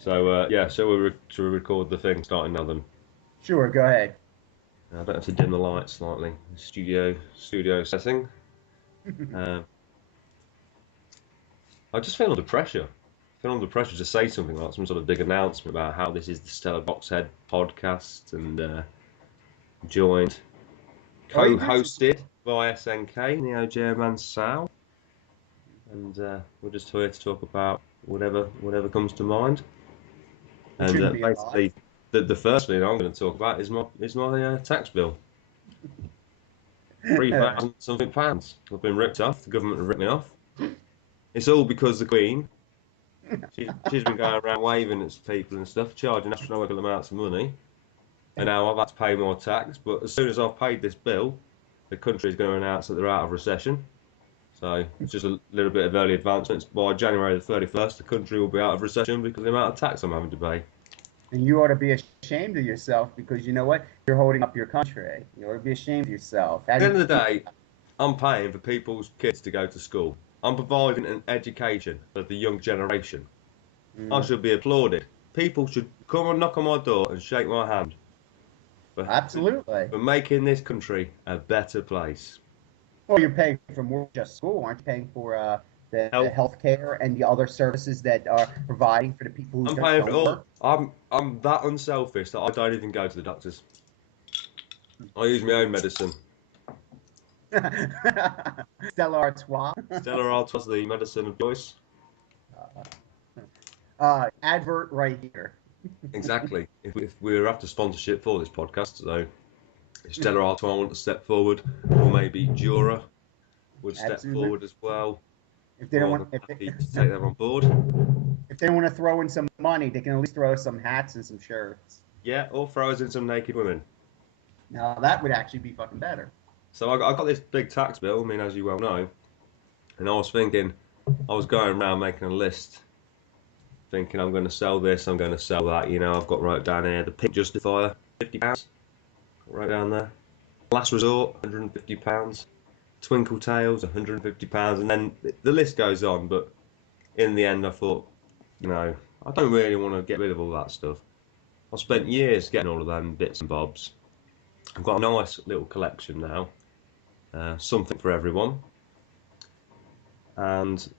So, yeah, shall we record the thing starting now then? Sure, go ahead. I don't have to dim the lights slightly. Studio setting. Uh, I just feel under pressure. I feel under pressure to say something like some sort of big announcement about how this is the Stella Box Head Podcast and joined, Oh, you do some- co-hosted by snkneogeoman Sal. And we're just here to talk about whatever comes to mind. It And shouldn't be a lot. basically, the first thing I'm going to talk about is my tax bill. 3,000 something pounds. I've been ripped off. The government have ripped me off. It's all because the Queen. She's been going around waving at people and stuff, charging astronomical amounts of money. And now I've had to pay more tax. But as soon as I've paid this bill, the country is going to announce that they're out of recession. So it's just a little bit of early advancements. By January the 31st, the country will be out of recession because of the amount of tax I'm having to pay. And you ought to be ashamed of yourself because you know what? You're holding up your country. You ought to be ashamed of yourself. At the end of the day, I'm paying for people's kids to go to school. I'm providing an education for the young generation. I should be applauded. People should come and knock on my door and shake my hand. Absolutely. For making this country a better place. Well, you're paying for more than just school, aren't you? Paying for the health care and the other services that are providing for the people who I'm don't paying for work. all. I'm that unselfish that I don't even go to the doctors. I use my own medicine. Stella Artois. Stella Artois, the medicine of choice. Advert right here. Exactly. If we were after sponsorship for this podcast, so if Stella Artois want to step forward, or maybe Jura would step Absolutely. forward as well. If they don't want, Happy to take them on board. if they want to throw in some money, they can at least throw some hats and some shirts. Yeah, or throw us in some naked women. Now that would actually be fucking better. So I got this big tax bill, I mean, as you well know, and I was thinking, I was going around making a list, thinking I'm going to sell this, I'm going to sell that, you know, I've got right down here, the pink justifier, £50, right down there. Last resort, £150. Twinkle Tails, £150, and then the list goes on, but in the end I thought, you know, I don't really want to get rid of all that stuff. I spent years getting all of them bits and bobs. I've got a nice little collection now. Something for everyone, and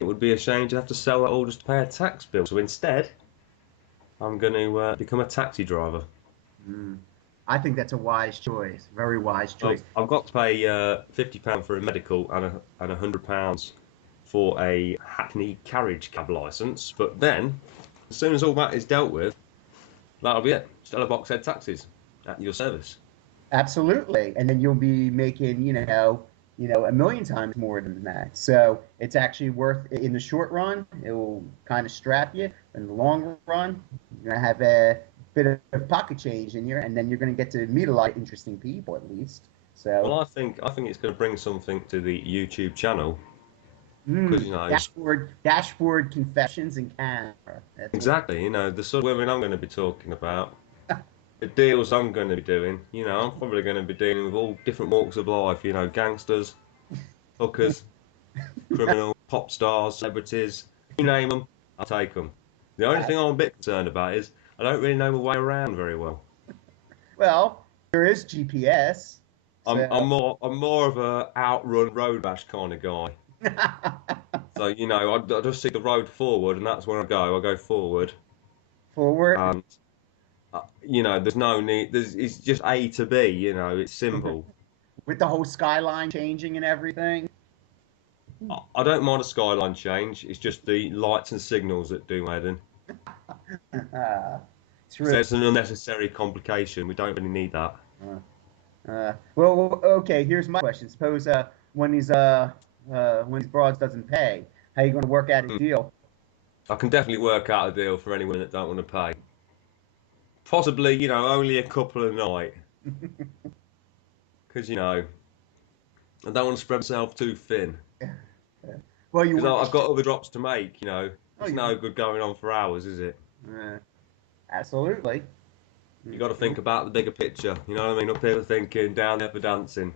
it would be a shame to have to sell that all just to pay a tax bill. So instead, I'm going to become a taxi driver. I think that's a wise choice, very wise choice. I've got to pay £50 for a medical and £100 for a Hackney carriage cab licence. But then, as soon as all that is dealt with, that'll be it. Stella Box Head taxis at your service. Absolutely, and then you'll be making, a million times more than that. So it's actually worth in the short run. It will kind of strap you. In the long run, you're gonna have a bit of pocket change in here, and then you're gonna get to meet a lot of interesting people at least. So Well, I think it's going to bring something to the YouTube channel because dashboard confessions in camera. Exactly, the sort of women I'm going to be talking about. The deals I'm going to be doing, I'm probably going to be dealing with all different walks of life, gangsters, hookers, criminals, pop stars, celebrities, you name them, I'll take them. The only thing I'm a bit concerned about is I don't really know my way around very well. Well, there is GPS. I'm more of a outrun road rash kind of guy. So, I just see the road forward and that's where I go. I go forward. And there's no need. It's just A to B. It's simple. With the whole skyline changing and everything. I don't mind a skyline change. It's just the lights and signals that do my head in. So it's an unnecessary complication. We don't really need that. Well, okay. Here's my question. Suppose when these broads doesn't pay, how are you going to work out a deal? I can definitely work out a deal for anyone that don't want to pay. Possibly, only a couple a night. Because, I don't want to spread myself too thin. Well, I've got other drops to make, It's no good going on for hours, is it? Absolutely. You got to think about the bigger picture. You know what I mean? Up here thinking, down there for dancing.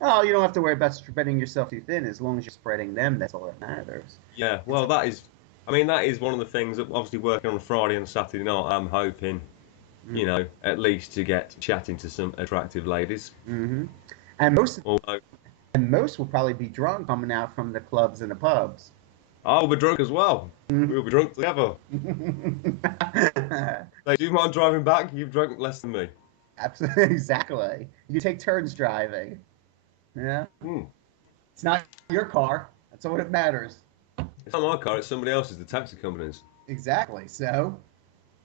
Oh, you don't have to worry about spreading yourself too thin. As long as you're spreading them, that's all that matters. Yeah, well, that is I mean, that is one of the things that obviously working on a Friday and Saturday night, I'm hoping, you know, at least to get chatting to some attractive ladies. Mm-hmm. And most Although, and most will probably be drunk coming out from the clubs and the pubs. I'll be drunk as well. We'll be drunk together. Hey, do you mind driving back? You've drunk less than me. Absolutely, exactly. You take turns driving. Yeah, Hmm. it's not your car. That's all that matters. It's not my car, it's somebody else's, the taxi company's. Exactly. So,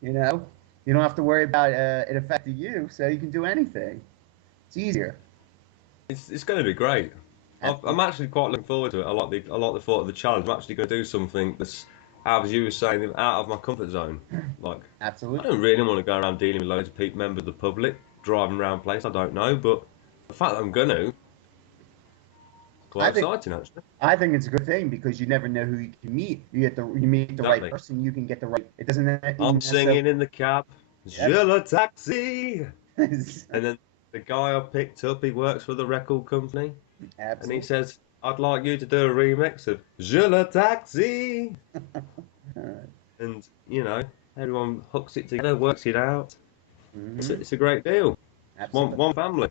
you know, you don't have to worry about it affecting you. So you can do anything. It's easier. It's going to be great. I'm Absolutely. actually quite looking forward to it. I like the thought of the challenge. I'm actually going to do something that's, as you were saying, out of my comfort zone. Like, I Absolutely. don't really want to go around dealing with loads of people, members of the public, driving around places I don't know, but the fact that I'm going to, quite I think exciting actually. I think it's a good thing because you never know who you can meet. You meet the right Exactly. person, you can get the right. It doesn't I'm even necessarily. singing in the cab, Je Yep. le taxi, and then the guy I picked up, he works for the record company, and he Absolutely. says, "I'd like you to do a remix of Je le taxi," and you know, everyone hooks it together, works it out. Hmm. It's a great deal. It's Absolutely. one family.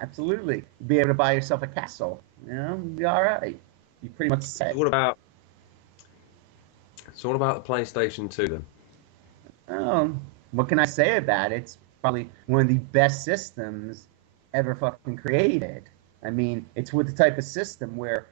Absolutely. Be able to buy yourself a castle. You know, be all right. You pretty much So set. what about the PlayStation 2 then? What can I say about it? It's probably one of the best systems ever fucking created. I mean, it's with the type of system where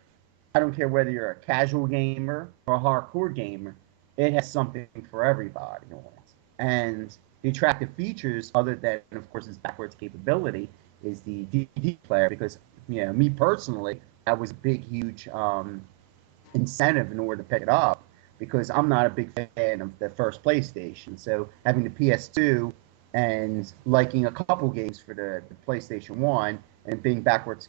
I don't care whether you're a casual gamer or a hardcore gamer, it has something for everybody on it. And the attractive features, other than, of course, its backwards capability, is the DVD player. Because, me personally, that was a big, huge incentive in order to pick it up because I'm not a big fan of the first PlayStation. So having the PS2 and liking a couple games for the PlayStation 1 and being backwards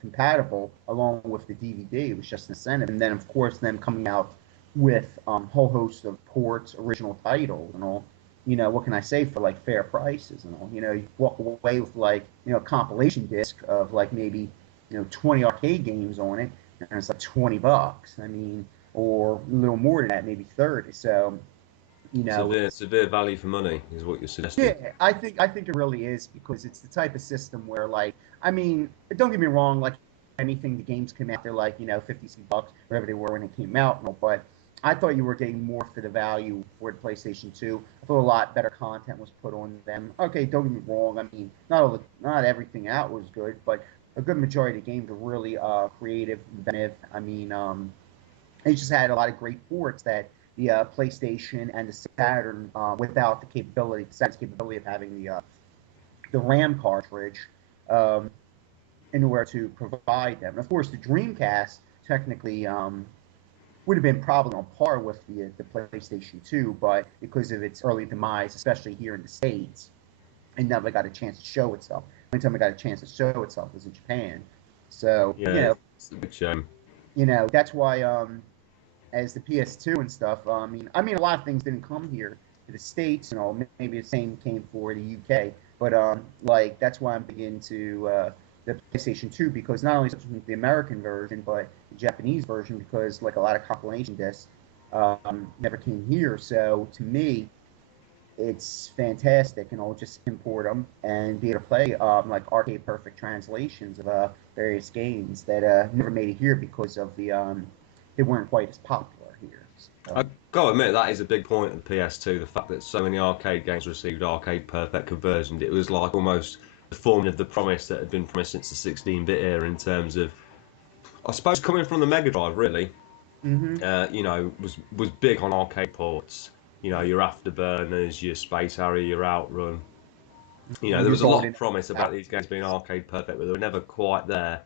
compatible along with the DVD was just an incentive. And then, of course, them coming out with whole host of ports, original titles, and all. What can I say for like fair prices and all? You walk away with like a compilation disc of like maybe 20 arcade games on it, and it's like $20. I mean, or a little more than that, maybe 30. So, it's Severe value for money is what you're yeah, suggesting. I think it really is because it's the type of system where like I mean, don't get me wrong, like anything the games come out they're like, 50 bucks, whatever they were when it came out, but I thought you were getting more for the value for the PlayStation 2. I thought a lot better content was put on them. Okay, don't get me wrong. I mean, not everything out was good, but a good majority of the games were really creative, inventive. I mean, it just had a lot of great ports that the PlayStation and the Saturn, without the capability, Saturn's capability of having the RAM cartridge, um, in order to provide them. And of course, the Dreamcast technically would have been probably on par with the PlayStation 2, but because of its early demise, especially here in the States, it never got a chance to show itself. The only time it got a chance to show itself was in Japan. So, Yeah, it's a big shame. that's why as the PS2 and stuff. I mean, a lot of things didn't come here to the states. Maybe the same came for the UK. But like that's why I'm big into the PlayStation 2 because not only the American version but the Japanese version because like a lot of compilation discs never came here. So to me, it's fantastic, and I'll just import them and be able to play like arcade perfect translations of various games that never made it here because of they weren't quite as popular here. So, I gotta admit that is a big point of the PS2. The fact that so many arcade games received arcade perfect conversions. It was like almost the fulfillment of the promise that had been promised since the 16-bit era in terms of, I suppose, coming from the Mega Drive. Really, hmm was big on arcade ports. Your Afterburners, your Space Harrier, your Outrun. There your was a lot of golden promise about these games being arcade perfect, but they were never quite there.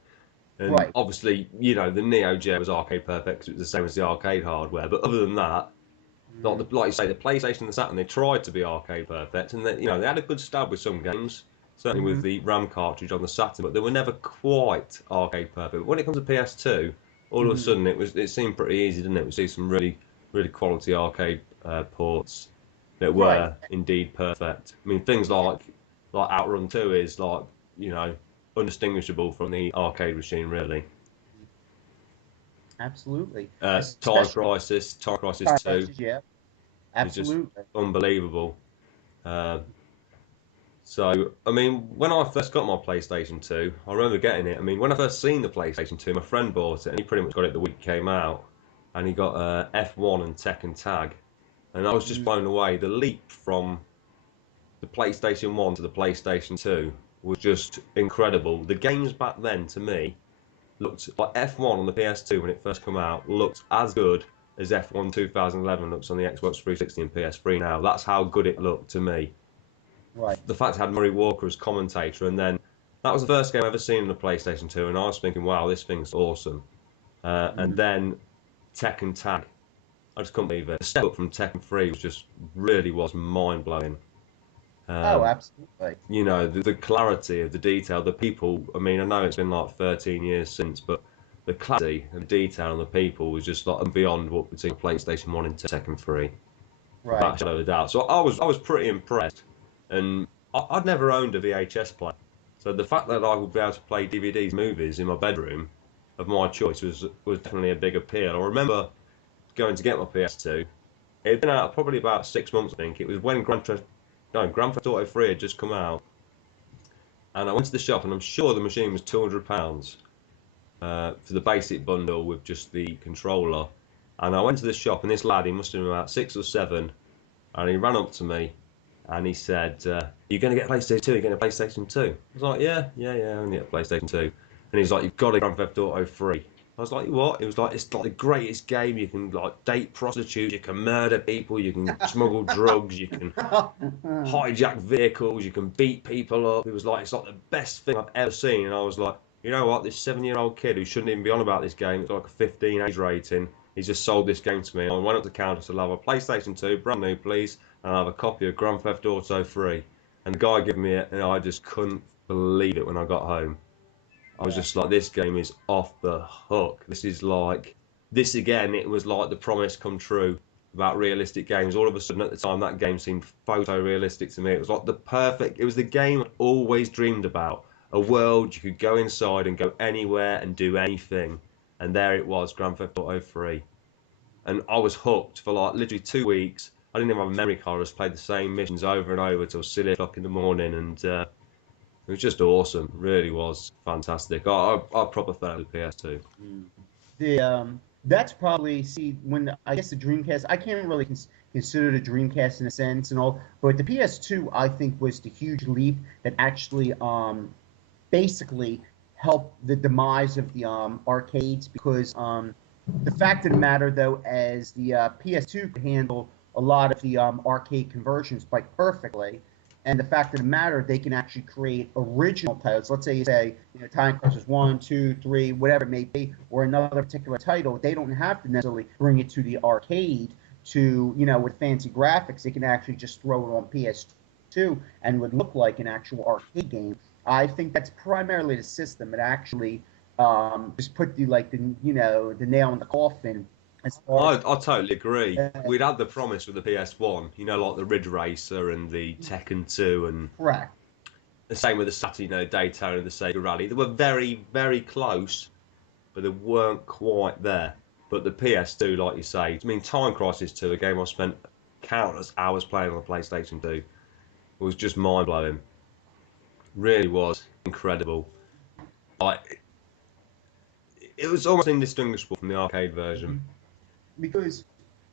And right. obviously, the Neo Geo was arcade perfect because it was the same as the arcade hardware. But other than that, Mm-hmm. like you say, the PlayStation and the Saturn, they tried to be arcade perfect, and they had a good stab with some games. Certainly Mm-hmm. with the RAM cartridge on the Saturn, but they were never quite arcade perfect. But when it comes to PS2, all of a Mm-hmm. sudden it seemed pretty easy, didn't it? We see some really quality arcade ports that Right. were indeed perfect. I mean, things like Outrun 2 is like you know undistinguishable from the arcade machine, really. Absolutely. Time Especially Crisis, Time Crisis time 2 crisis, yeah. is just Absolutely. unbelievable. Uh, So, I mean, when I first got my PlayStation 2, I remember getting it. I mean, when I first seen the PlayStation 2, my friend bought it, and he pretty much got it the week it came out, and he got F1 and Tekken Tag, and I was just Mm. blown away. The leap from the PlayStation 1 to the PlayStation 2 was just incredible. The games back then, to me, looked like F1 on the PS2 when it first came out, looked as good as F1 2011 looks on the Xbox 360 and PS3 now. That's how good it looked to me. Right. The fact it had Murray Walker as commentator, and then that was the first game I ever seen on the PlayStation 2, and I was thinking, wow, this thing's awesome. And Hmm. then Tekken Tag, I just couldn't believe it. The step up from Tekken 3 was just really was mind blowing. Oh, Um, absolutely. you know, the clarity of the detail, the people. I mean, I know it's been like 13 years since, but the clarity and the detail on the people was just like beyond what we'd see on PlayStation 1 and Tekken 3, without Right. a shadow of a doubt. So I was pretty impressed, and I'd never owned a VHS player, so the fact that I would be able to play DVDs, movies in my bedroom of my choice was definitely a big appeal. I remember going to get my PS2. It had been out probably about 6 months, I think. It was when Grand Theft Auto 3 had just come out, and I went to the shop, and I'm sure the machine was £200 for the basic bundle with just the controller. And I went to the shop, and this lad, he must have been about 6 or 7, and he ran up to me and he said, "You're going to get a PlayStation 2? You're going to get a PlayStation 2?" I was like, "Yeah, yeah, yeah, I'm going to get a PlayStation 2." And he's like, "You've got a Grand Theft Auto 3." I was like, "What?" It was like, "It's like the greatest game. You can like date prostitutes, you can murder people, you can smuggle drugs, you can hijack vehicles, you can beat people up." It was like, "It's like the best thing I've ever seen." And I was like, "You know what? This 7-year-old kid who shouldn't even be on about this game, it's like a 15 age rating. He's just sold this game to me." I went up to the counter, said, "I'll have a PlayStation 2, brand new, please, and I'll have a copy of Grand Theft Auto 3." And the guy gave me it, and I just couldn't believe it when I got home. I was Yeah. just like, this game is off the hook. This is like, this again, it was like the promise come true about realistic games. All of a sudden, at the time, that game seemed photorealistic to me. It was like it was the game I'd always dreamed about. A world you could go inside and go anywhere and do anything. And there it was, Grand Theft Auto 3. And I was hooked for like literally 2 weeks. I didn't even have a memory card. I just played the same missions over and over till silly o'clock in the morning, and it was just awesome. Really was fantastic. I proper fell with PS2. Mm. The That's probably, see, when I guess the Dreamcast, I can't really consider the Dreamcast in a sense and all, but the PS2 I think was the huge leap that actually basically helped the demise of the arcades, because the fact of the matter though, as the PS2 could handle a lot of the arcade conversions quite perfectly, and the fact of the matter, they can actually create original titles. Let's say you say, Time Crisis 1, 2, 3, whatever it may be, or another particular title. They don't have to necessarily bring it to the arcade to, with fancy graphics. They can actually just throw it on PS2 and it would look like an actual arcade game. I think that's primarily the system. It actually just put the nail in the coffin as far I totally agree. as We'd had the promise with the PS1, like the Ridge Racer and the Tekken 2, and correct. the same with the Saturn, Daytona and the Sega Rally. They were very, very close, but they weren't quite there. But the PS2, like you say, I mean, Time Crisis 2, a game I spent countless hours playing on the PlayStation 2, was just mind blowing. Really was incredible. Like, it was almost indistinguishable from the arcade version. Because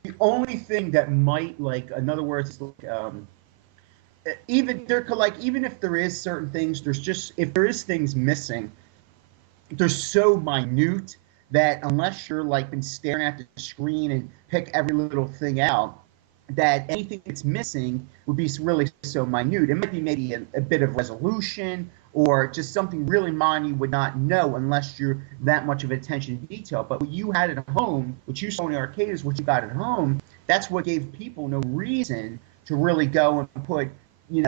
the only thing that might, like, in other words, like, even there could, like, even if there is certain things, there's just, if there is things missing, they're so minute that unless you're like been staring at the screen and pick every little thing out, that anything that's missing would be really so minute. It might be maybe a bit of resolution or just something really minor you would not know unless you're that much of attention to detail. But what you had at home, what you saw in the arcade is what you got at home. That's what gave people no reason to really go and put,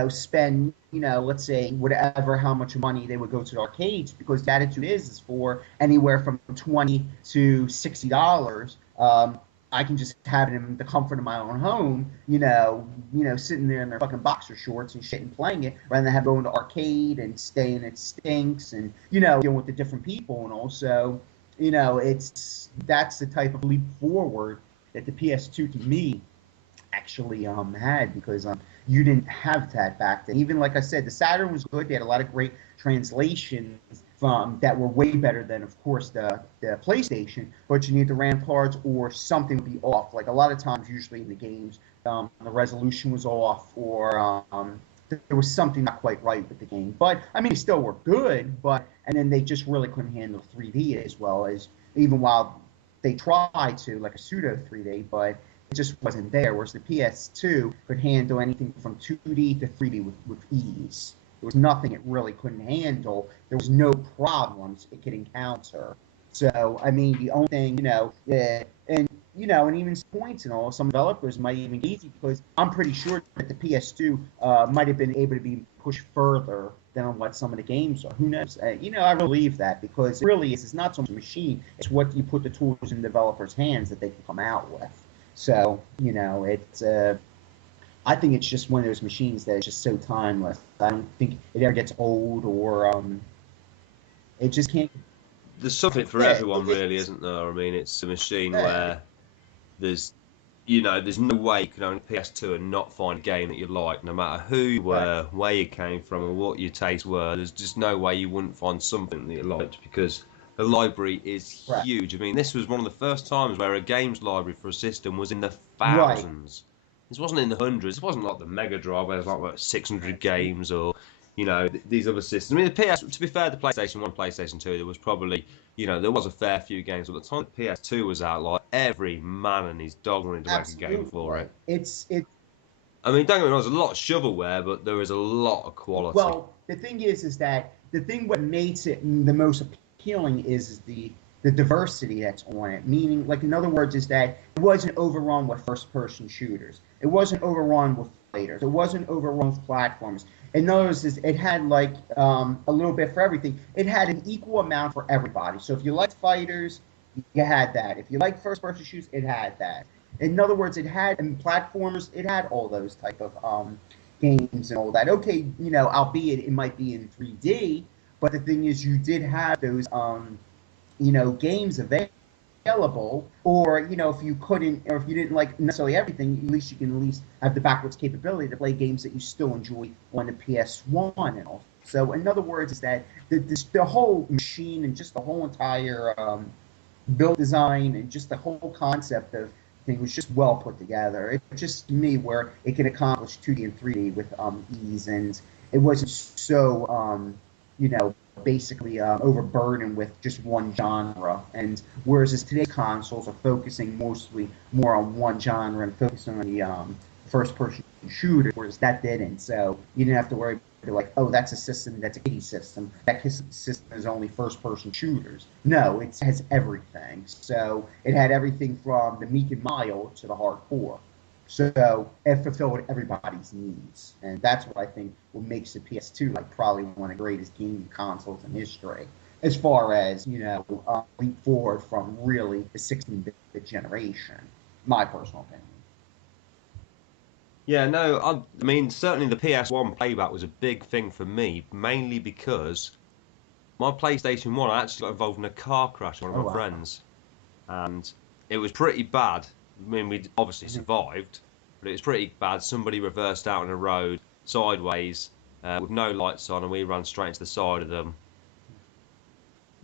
spend, let's say whatever, how much money they would go to the arcades, because the attitude is for anywhere from $20 to $60. I can just have it in the comfort of my own home, sitting there in their fucking boxer shorts and shit and playing it, rather than have going to arcade and staying at Stinks and, dealing with the different people. And also, it's that's the type of leap forward that the PS2 to me actually had, because you didn't have that back then. Even like I said, the Saturn was good. They had a lot of great translations from that were way better than, of course, the PlayStation. But you need the RAM cards or something to be off. Like a lot of times, usually in the games, the resolution was off, or there was something not quite right with the game. But I mean, they still were good. But and then they just really couldn't handle 3D as well, as even while they tried to, like a pseudo 3D, but it just wasn't there. Whereas the PS2 could handle anything from 2D to 3D with ease. There was nothing it really couldn't handle. There was no problems it could encounter. So, I mean, the only thing, and even points and all, some developers might even get easy, because I'm pretty sure that the PS2 might have been able to be pushed further than on what some of the games are. Who knows? I believe that, because it really is, it's not so much a machine, it's what you put the tools in developers' hands that they can come out with. So, it's I think it's just one of those machines that is just so timeless. I don't think it ever gets old, or it just can't. There's something for everyone, really, isn't there? I mean, it's a machine where there's no way you can own a PS2 and not find a game that you like, no matter who you were, where you came from, or what your tastes were. There's just no way you wouldn't find something that you liked, because the library is huge. I mean, this was one of the first times where a games library for a system was in the thousands. This wasn't in the hundreds. It wasn't like the Mega Drive where there's like 600 games, or these other systems. I mean, the PS. To be fair, the PlayStation 1, PlayStation 2, there was probably there was a fair few games. But at the time the PS2 was out, like every man and his dog wanted to make a game for it. I mean, don't get me wrong, there's a lot of shovelware, but there is a lot of quality. Well, the thing is that the thing what makes it the most appealing is the diversity that's on it. Meaning, like, in other words, is that it wasn't overrun with first-person shooters. It wasn't overrun with fighters. It wasn't overrun with platforms. In other words, it had like a little bit for everything. It had an equal amount for everybody. So if you liked fighters, you had that. If you liked first-person shooters, it had that. In other words, it had, and platformers, it had all those type of games and all that. Okay, albeit it might be in 3D, but the thing is, you did have those games available, or if you couldn't, or if you didn't like necessarily everything, at least you can at least have the backwards capability to play games that you still enjoy on the PS1 and all. So in other words, is that the whole machine and just the whole entire build design and just the whole concept of thing was just well put together. It just, to me, where it could accomplish 2D and 3D with ease, and it wasn't so basically overburdened with just one genre. And whereas today's consoles are focusing mostly more on one genre and focusing on the first-person shooter, whereas that didn't. So you didn't have to worry like, oh, that's a system, that's a kiddie system. That system is only first-person shooters. No, it has everything. So it had everything from the meek and mild to the hardcore. So it fulfilled everybody's needs, and that's what I think what makes the PS2 like probably one of the greatest gaming consoles in history, as far as leap forward from really the 16-bit generation. My personal opinion. Yeah, no, I mean, certainly the PS1 playback was a big thing for me, mainly because my PlayStation 1, I actually got involved in a car crash with one of my friends, and it was pretty bad. I mean, we obviously survived, but it was pretty bad. Somebody reversed out on a road sideways with no lights on, and we ran straight into the side of them.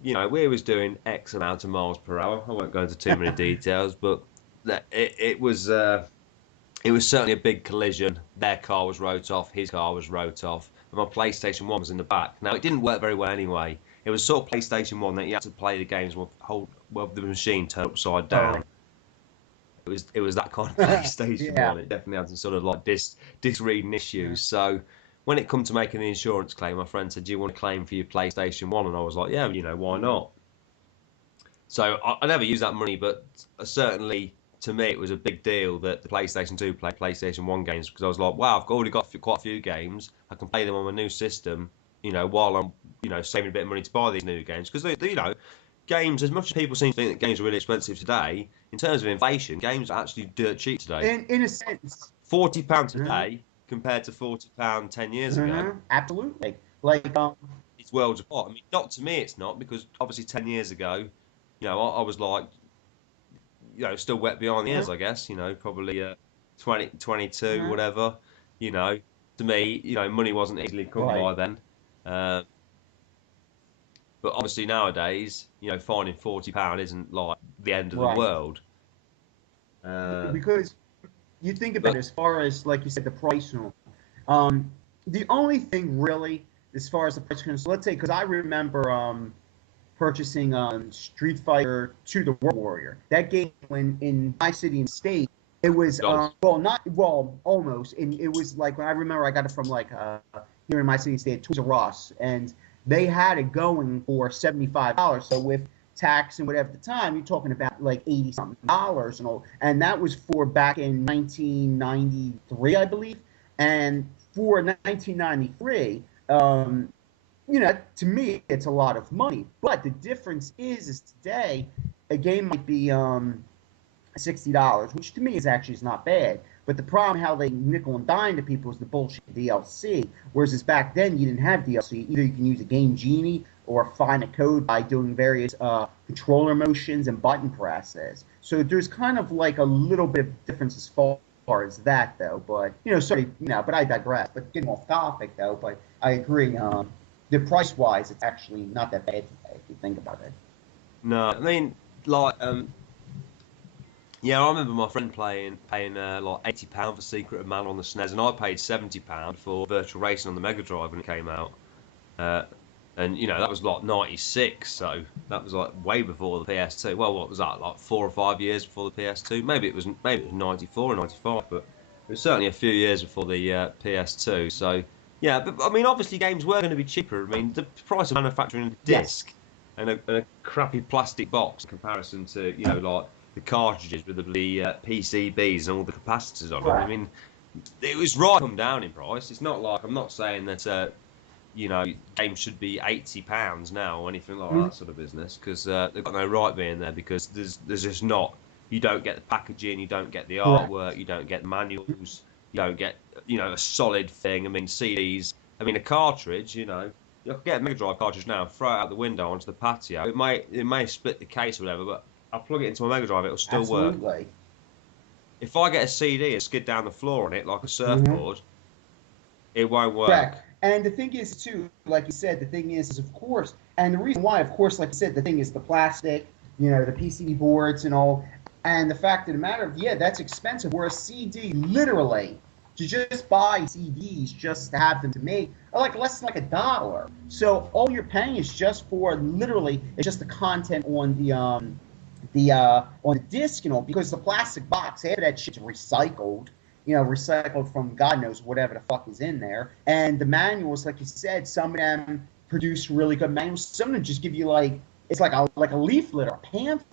We was doing X amount of miles per hour. I won't go into too many details, but it was certainly a big collision. Their car was wrote off, his car was wrote off, and my PlayStation 1 was in the back. Now, it didn't work very well anyway. It was sort of PlayStation 1 that you had to play the games with the machine turned upside down. It was that kind of PlayStation 1. It definitely had some sort of like disc reading issues. So when it come to making the insurance claim, my friend said, "Do you want to claim for your PlayStation 1?" And I was like, "Yeah, why not?" So I never used that money, but certainly to me it was a big deal that the PlayStation 2 played PlayStation 1 games, because I was like, wow, I've already got quite a few games. I can play them on my new system, while I'm saving a bit of money to buy these new games. Because games, as much as people seem to think that games are really expensive today, in terms of inflation, games are actually dirt cheap today. In a sense, £40 today compared to £40 10 years ago. Absolutely, like it's worlds apart. I mean, not to me, it's not, because obviously 10 years ago, I was like, still wet behind the ears, Mhm. I guess. Probably 20, 22, Mhm. whatever. To me, money wasn't easily come Right. by then. Uh, but obviously nowadays, finding £40 isn't like the end of the Right. world. Uh, Because you think about but it, as far as like you said, the price and all. Um, the only thing really, as far as the price goes, let's say, because I remember purchasing Street Fighter to the World Warrior. That game, when in my city and state, it was dollars. well, not well, almost, and it was like when I remember I got it from like here in my city and state, Toys R Us, and they had it going for $75. So with tax and whatever at the time, you're talking about like 80 something dollars and all, and that was for back in 1993, I believe, and for 1993. To me, it's a lot of money. But the difference is today, a game might be $60, which to me is not bad. But the problem, how they nickel and dime to people, is the bullshit DLC. Whereas back then, you didn't have DLC. Either you can use a Game Genie or find a code by doing various controller motions and button presses. So there's kind of like a little bit of difference as far as that, though. But sorry, but I digress. But getting off topic, though. But I agree. The price wise, it's actually not that bad today if you think about it. No, I mean, like, yeah, I remember my friend paying like £80 for Secret of Mana on the SNES, and I paid £70 for Virtual Racing on the Mega Drive when it came out. Uh, and that was like '96, so that was like way before the PS2. Well, what was that, like 4 or 5 years before the PS2? Maybe it was '94 or '95, but it was certainly a few years before the PS2. So yeah, but I mean, obviously games were going to be cheaper. I mean, the price of manufacturing a Yes. disc and a crappy plastic box in comparison to like the cartridges with the PCBs and all the capacitors on them. I Right. mean, it was right to come down in price. It's not like I'm not saying that games should be £80 now or anything like Mhm. that sort of business because they've got no right being there because there's just not. You don't get the packaging, you don't get the Correct. artwork, you don't get the manuals, you don't get a solid thing. I mean CDs. I mean a cartridge. You can get a Mega Drive cartridge now, throw it out the window onto the patio. It may split the case or whatever, but I'll plug it into my Mega Drive, it'll still work. Absolutely. If I get a CD and skid down the floor on it like a Hmm. surfboard, it won't work. Correct. And the thing is, too, like you said, the thing is of course, and the reason why, of course, like you said, the thing is the plastic, the PCB boards and all, and the fact of the matter, yeah, that's expensive. Whereas CD, literally, to just buy CDs, just to have them to make, are like less than like $1. So all you're paying is just for literally, it's just the content on the disc and all, because the plastic box, half of that shit's recycled, recycled from God knows whatever the fuck is in there. And the manuals, like you said, some of them produce really good manuals. Some of them just give you like it's like a leaflet or a pamphlet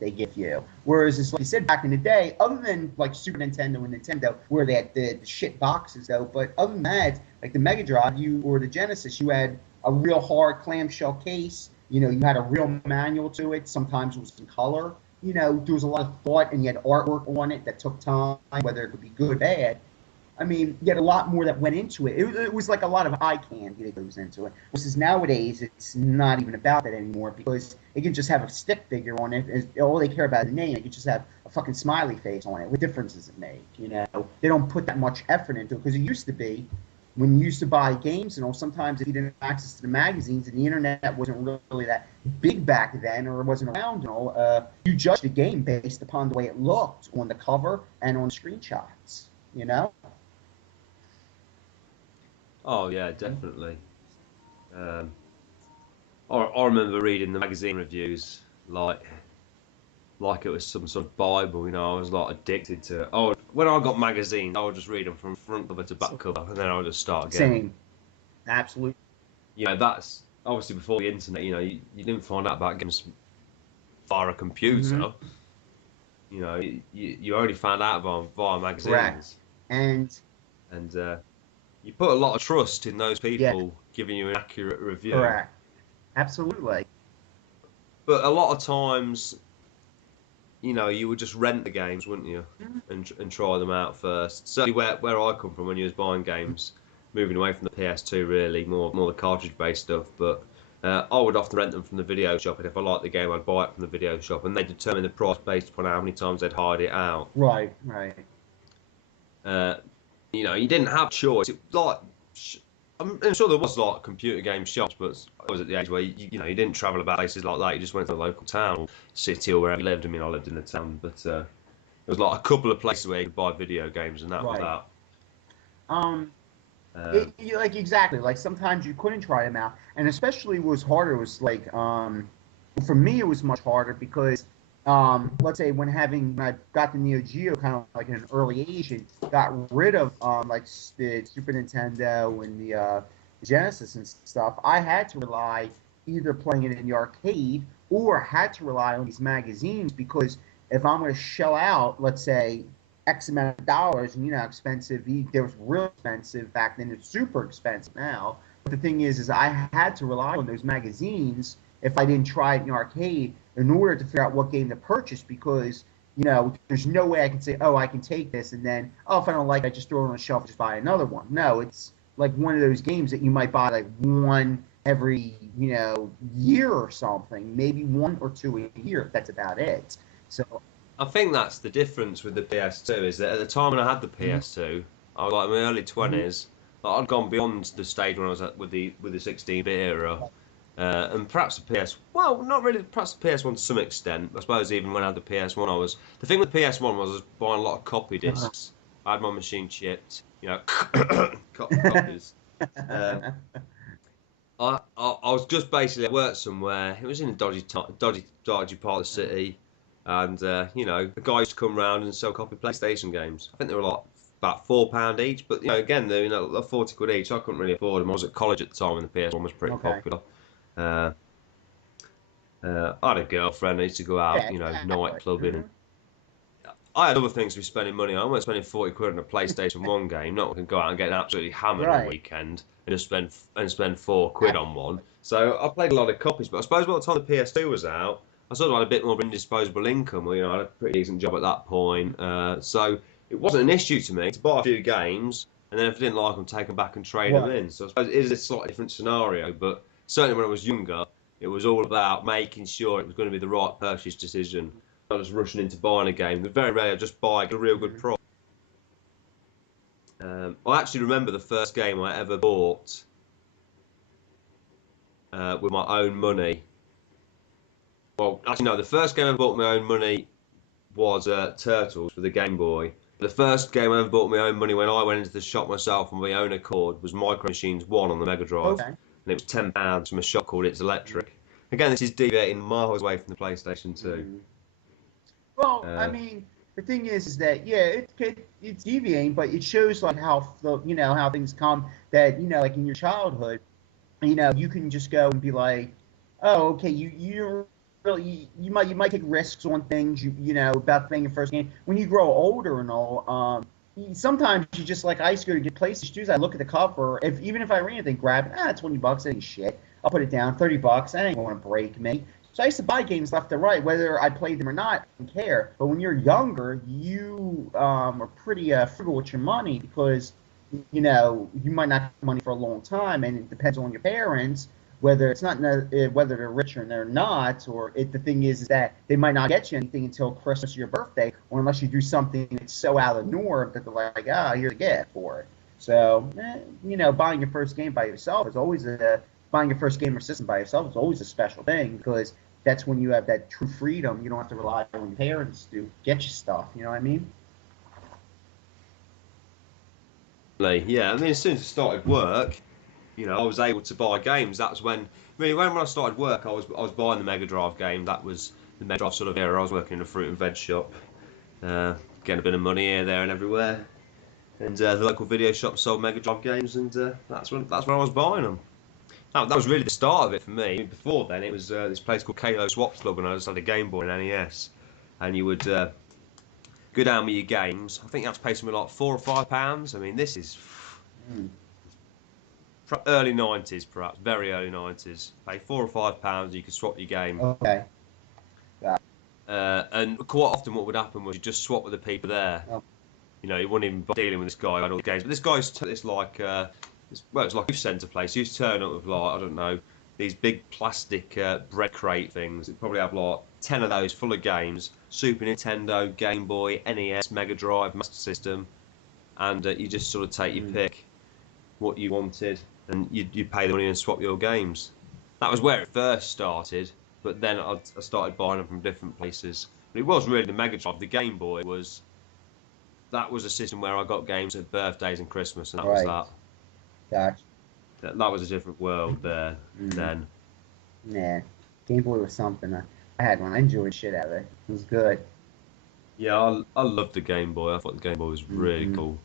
they give you. Whereas it's like you said back in the day, other than like Super Nintendo and Nintendo, where they had the shit boxes though. But other than that, like the Mega Drive, or the Genesis, you had a real hard clamshell case. You had a real manual to it. Sometimes it was in color. There was a lot of thought, and you had artwork on it that took time, whether it could be good or bad. I mean, you had a lot more that went into it. It was like a lot of eye candy that goes into it. Versus nowadays, it's not even about that anymore because it can just have a stick figure on it. All they care about is the name. It can just have a fucking smiley face on it. What difference does it make? They don't put that much effort into it because it used to be when you used to buy games and all. Sometimes if you didn't have access to the magazines and the internet wasn't really that big back then or it wasn't around and all, you judged the game based upon the way it looked on the cover and on screenshots. You know. Oh yeah, definitely. Um, I remember reading the magazine reviews like it was some sort of Bible. I was like addicted to it. Oh, when I got magazines, I would just read them from front cover to back cover, and then I would just start again. Same. Absolutely. That's obviously before the internet. You didn't find out about games via a Hmm. computer. You only found out about via Correct. magazines, And and you put a lot of trust in those yeah, people giving you an accurate review. correct. Absolutely. But a lot of times, you would just rent the games, wouldn't you, and try them out first. Certainly, where I come from, when you was buying games, moving away from the PS2, really more the cartridge based stuff. But I would often rent them from the video shop, and if I liked the game, I'd buy it from the video shop, and they determine the price based upon how many times they'd hired it out. Right, right. You know, you didn't have choice. It was like, I'm sure there was like computer game shops, but I was at the age where you know you didn't travel about places like that. You just went to the local town or city or wherever you lived. I mean, I lived in the town, but there was like a couple of places where you could buy video games, and that was Right. that. Like exactly. Like sometimes you couldn't try them out, and especially what was harder was like for me it was much harder because let's say when I got the Neo Geo kind of like in an early age and got rid of like the Super Nintendo and the Genesis and stuff, I had to rely either playing it in the arcade or had to rely on these magazines because if I'm going to shell out, let's say, X amount of dollars, and you know how expensive there was real expensive back then. It's super expensive now. But the thing is I had to rely on those magazines if I didn't try it in the arcade in order to figure out what game to purchase because you know there's no way I can say I can take this and then if I don't like it I just throw it on the shelf and just buy another one. No, it's like one of those games that you might buy like one every year or something, maybe one or two a year. That's about it. So I think that's the difference with the PS2 is that at the time when I had the PS2, I was like in my early 20s. Like I'd gone beyond the stage when I was with the 16-bit era, and perhaps the well, not really. Perhaps the PS1 to some extent. I suppose even when I had the PS1, the thing with the PS1 was I was buying a lot of copy discs. I had my machine chipped, copies. I was just basically I worked somewhere. It was in a dodgy part of the city. And, a guy used to come round and sell copy PlayStation games. I think they were like about £4 each, but, again, they're, 40 quid each, so I couldn't really afford them. I was at college at the time when the PS1 was pretty popular. I had a girlfriend, I used to go out, night clubbing. And I had other things to be spending money on. I wasn't spending 40 quid on a PlayStation 1 game, not going to go out and get absolutely hammered on weekend and just spend 4 quid on one. So I played a lot of copies, but I suppose by the time the PS2 was out, I sort of had a bit more of an indisposable income. I had a pretty decent job at that point. So it wasn't an issue to me to buy a few games, and then if I didn't like them, take them back and trade them in. So I suppose it is a slightly different scenario, but certainly when I was younger, it was all about making sure it was going to be the right purchase decision. Not just rushing into buying a game. But very rarely I just buy a real good price. I actually remember the first game I ever bought with my own money. Well, actually, no. The first game I bought with my own money was Turtles for the Game Boy. The first game I ever bought with my own money when I went into the shop myself on my own accord was Micro Machines 1 on the Mega Drive. And it was £10 from a shop called It's Electric. Again, this is deviating miles away from the PlayStation 2. Well, I mean, the thing is that it's deviating, but it shows like how how things come that like in your childhood, you can just go and be like, oh, okay, you really you might take risks on things about playing your first game. When you grow older and all, sometimes you just like I used to go to get PlayStation 2s. I look at the cover, even if I read anything, grab it. $20, that ain't shit. I'll put it down. $30, that ain't going to break me. So I used to buy games left and right, whether I played them or not, I didn't care. But when you're younger, you are pretty frugal with your money because, you might not have money for a long time, and it depends on your parents, whether it's not whether they're rich or they're not, or the thing is that they might not get you anything until Christmas or your birthday, or unless you do something that's so out of the norm that they're like, here's a gift for it. So, buying your first game by yourself is always buying your first game or system by yourself is always a special thing because that's when you have that true freedom. You don't have to rely on your parents to get you stuff. You know what I mean? Yeah, I mean, as soon as I started work, I was able to buy games. That's when, when I started work, I was buying the Mega Drive game. That was the Mega Drive sort of era. I was working in a fruit and veg shop, getting a bit of money here, there, and everywhere. And the local video shop sold Mega Drive games, and that's when I was buying them. That was really the start of it for me. Before then, it was this place called Kalo Swaps Club, and I just had a Game Boy and NES. And you would go down with your games. I think you have to pay something like £4 or £5. I mean, this is early 90s, perhaps, very early 90s. Pay £4 or £5, you could swap your game. Okay. And quite often, what would happen was you just swap with the people there. Oh. You wouldn't even be dealing with this guy who had all the games. But this guy's it's like. It's like a youth centre place. You used to turn up with like, I don't know, these big plastic bread crate things. It'd probably have like 10 of those full of games: Super Nintendo, Game Boy, NES, Mega Drive, Master System, and you just sort of take your pick what you wanted, and you pay the money and swap your games. That was where it first started, but then I started buying them from different places. But it wasn't really the Mega Drive. The Game Boy was a system where I got games at birthdays and Christmas, and that was Right. that. Gotcha. That was a different world there then. Yeah. Game Boy was something. I had one. I enjoyed shit out of it. It was good. Yeah, I loved the Game Boy. I thought the Game Boy was really cool.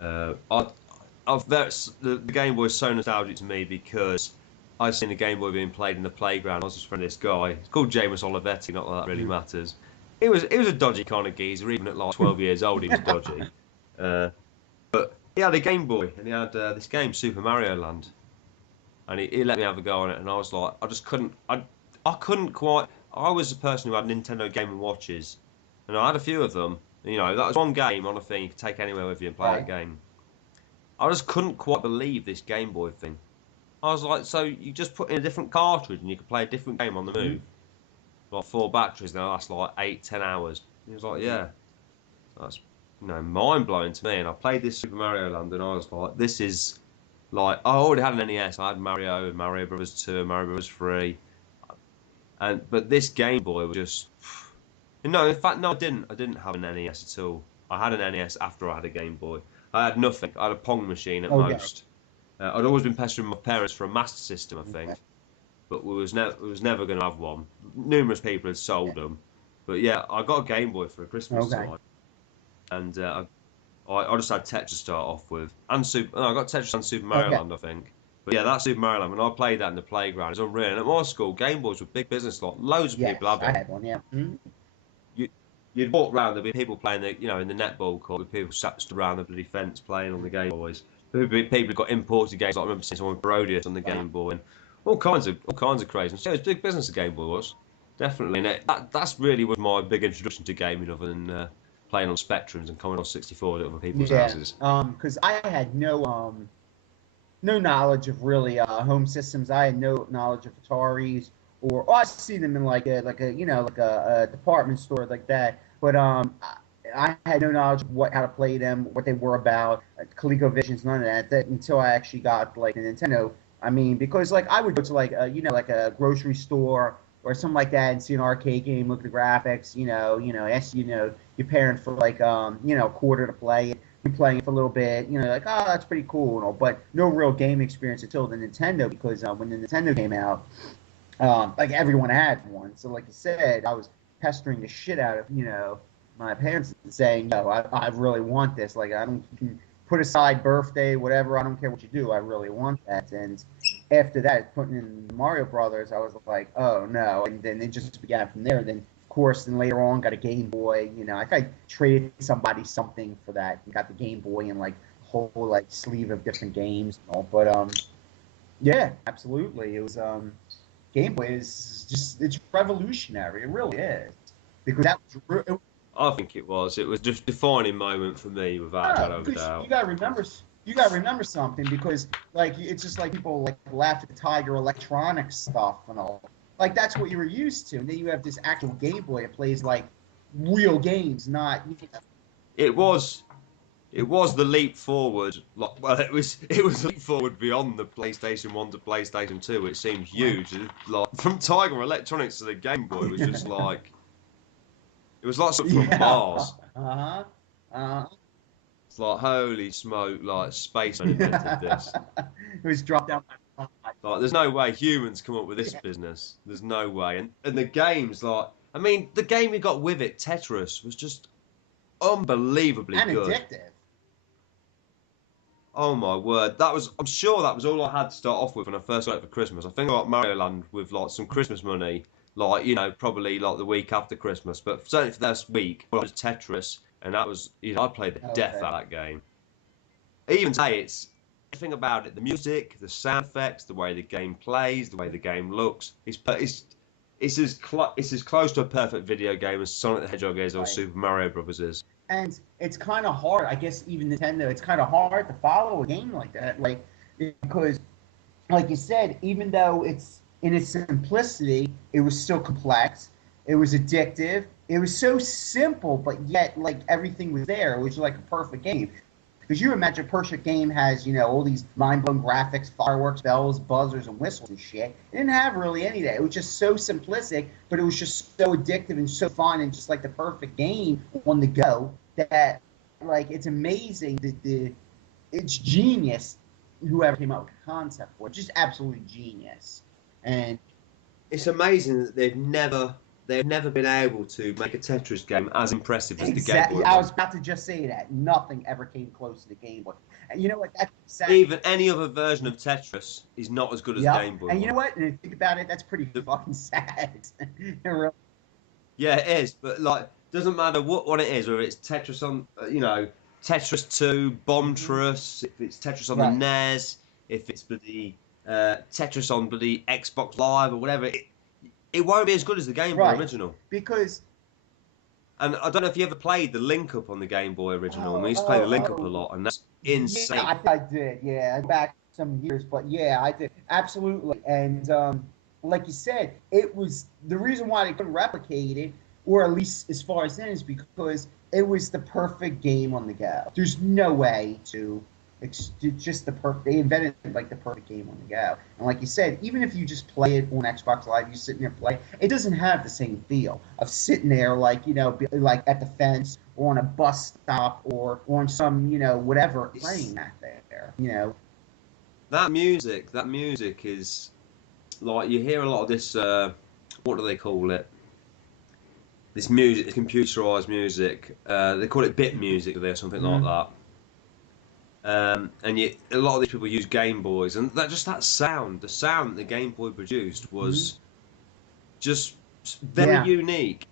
The Game Boy is so nostalgic to me because I've seen the Game Boy being played in the playground. I was just from this guy. It's called James Olivetti. Not that really matters. He was a dodgy kind of geezer. Even at like 12 years old, he was dodgy. But he had a Game Boy, and he had this game, Super Mario Land, and he let me have a go on it. And I was like, I just couldn't. I couldn't quite. I was a person who had Nintendo Game and Watches, and I had a few of them. You know, that was one game on a thing you could take anywhere with you and play that game. I just couldn't quite believe this Game Boy thing. I was like, so you just put in a different cartridge and you could play a different game on the move. Like 4 batteries, and they last like 8-10 hours. He was like, yeah, that's mind blowing to me. And I played this Super Mario Land, and I was like, this is like, I already had an NES. I had Mario, Mario Brothers 2, Mario Brothers 3, but this Game Boy was just. No, in fact, no, I didn't. I didn't have an NES at all. I had an NES after I had a Game Boy. I had nothing. I had a Pong machine at most. I'd always been pestering my parents for a Master System, I think, but we was never going to have one. Numerous people had sold them, but yeah, I got a Game Boy for Christmas time, and I just had Tetris to start off with, and I got Tetris and Super Mario Land, I think. But yeah, that Super Mario Land, when I played that in the playground, it was unreal. And at my school, Game Boys were big business, like loads of people have it. I had one, yeah. You'd walk round, there'd be people playing in the netball court, with people sat around the bloody fence playing on the Game Boys. People got imported games. Like I remember seeing someone with Parodius on the Game Boy, and all kinds of crazy. So it was big business. The Game Boy was definitely, and that's really was my big introduction to gaming, other than playing on Spectrums and Commodore 64 at other people's houses. Because I had no knowledge of really home systems. I had no knowledge of Ataris, or I see them in like a department store like that. But I had no knowledge of how to play them, what they were about, ColecoVisions, none of that until I actually got like a Nintendo. I mean, because like I would go to like like a grocery store or something like that and see an arcade game, look at the graphics, ask your parent for like a quarter to play it. You're playing it for a little bit, like, oh, that's pretty cool and all, but no real game experience until the Nintendo, because when the Nintendo came out, like everyone had one. So like you said, I was pestering the shit out of my parents and saying, no, I really want this. Like, I don't put aside birthday, whatever. I don't care what you do. I really want that. And after that, putting in Mario Brothers, I was like, oh no. And then it just began from there. Then of course, then later on, got a Game Boy. I think I traded somebody something for that and got the Game Boy and like a whole like sleeve of different games and all. But yeah, absolutely. It was Game Boy is it's revolutionary. It really is, because that was. I think it was. It was just a defining moment for me, without a shadow of a doubt. You gotta remember something, because like it's just like people like laugh at the Tiger Electronics stuff and all. Like that's what you were used to, and then you have this actual Game Boy that plays like real games, not. It was the leap forward. Well, it was a leap forward beyond the PlayStation 1 to PlayStation 2. It seemed huge. Like from Tiger Electronics to the Game Boy, it was just like. It was like something from Mars. It's like, holy smoke, like spaceman invented this. It was dropped down. Like, there's no way humans come up with this business. There's no way. And the games, like, I mean, the game we got with it, Tetris, was just unbelievably and good. Addictive. Oh my word, I'm sure that was all I had to start off with when I first got it for Christmas. I think I got Mario Land with like some Christmas money. Like, probably like the week after Christmas, but certainly for this week, it was Tetris, and that was, I played the death out of that game. Even today, it's the thing about it, the music, the sound effects, the way the game plays, the way the game looks. It's as close to a perfect video game as Sonic the Hedgehog is, or Super Mario Brothers is. And it's kind of hard, I guess, even Nintendo, it's kind of hard to follow a game like that, like, because like you said, even though it's in its simplicity, it was still complex. It was addictive. It was so simple, but yet like everything was there. It was like a perfect game. Because you imagine a perfect game has, all these mind-blowing graphics, fireworks, bells, buzzers, and whistles and shit. It didn't have really any of that. It was just so simplistic, but it was just so addictive and so fun and just like the perfect game on the go that, like, it's amazing that it's genius whoever came up with the concept for it. Just absolutely genius. And It's amazing that they've never been able to make a Tetris game as impressive as the Game Boy exactly, I one. was about to just say that. Nothing ever came close to the Game Boy. And you know what? That's sad. Even any other version of Tetris is not as good as the Yep. Game Boy And you one. know what? And if you think about it, that's pretty The- fucking sad. It really- yeah, it is. But like, doesn't matter what one it is, whether it's Tetris on, Tetris 2, Bombtrus, if it's Tetris on the Right. NES, if it's bloody Tetris on bloody Xbox Live or whatever, it won't be as good as the Game Boy Right. original. Because And I don't know if you ever played the Link Up on the Game Boy original. I mean, we used to play the Link Up a lot, and that's insane. yeah, I did. Yeah, back some years, but yeah, I did absolutely. And like you said, it was the reason why they couldn't replicate it, or at least as far as then, is because it was the perfect game on the go. There's no way to. It's just the perfect. They invented like the perfect game on the go. And like you said, even if you just play it on Xbox Live, you sit there and play. It doesn't have the same feel of sitting there like like at the fence or on a bus stop or on some whatever playing that there. That music is like you hear a lot of this. What do they call it? This music, this computerized music. They call it bit music or something like that. And yet, a lot of these people use Game Boys, and that sound, the sound that the Game Boy produced was just very unique.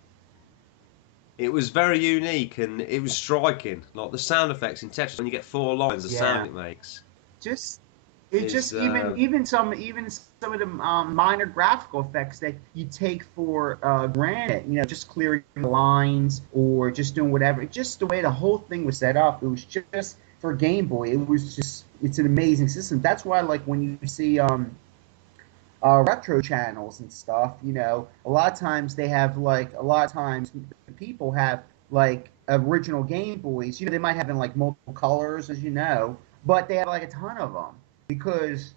It was very unique, and it was striking. Like the sound effects in Tetris, when you get 4 lines, the sound it makes. Just Is, even some of the minor graphical effects that you take for granted, just clearing the lines or just doing whatever. Just the way the whole thing was set up, it was just for Game Boy. It's an amazing system. That's why, like, when you see retro channels and stuff, a lot of times people have like original Game Boys. They might have in like multiple colors, as but they have like a ton of them because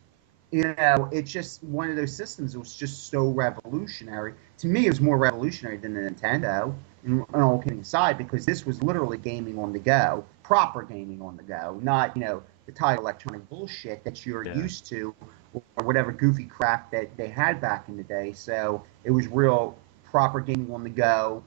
it's just one of those systems that was just so revolutionary. To me, it was more revolutionary than the Nintendo, and all kidding aside, because this was literally gaming on the go, proper gaming on the go, not, the type of electronic bullshit that you're used to or whatever goofy crap that they had back in the day. So it was real proper gaming on the go.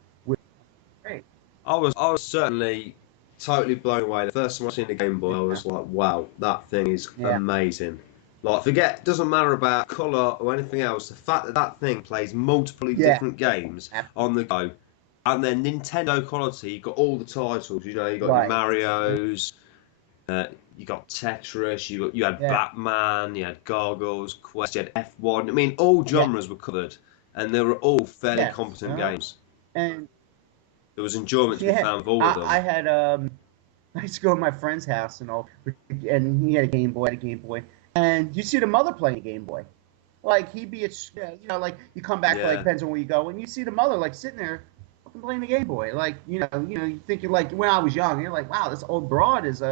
Great. I was certainly totally blown away. The first time I seen the Game Boy, I was like, wow, that thing is amazing. Like, doesn't matter about colour or anything else, the fact that that thing plays multiple different games on the go, and then Nintendo quality, you got all the titles, you got your Marios, you got Tetris, you had Batman, you had Gargoyles, Quest, you had F1, I mean, all genres were covered, and they were all fairly competent games. And there was enjoyment to be found with all of them. I used to go to my friend's house and he had a Game Boy, and you see the mother playing a Game Boy. Like, he'd be at, like, you come back, like, depends on where you go, and you see the mother, like, sitting there fucking playing the Game Boy. Like, you think, you're like, when I was young, you're like, wow, this old broad is,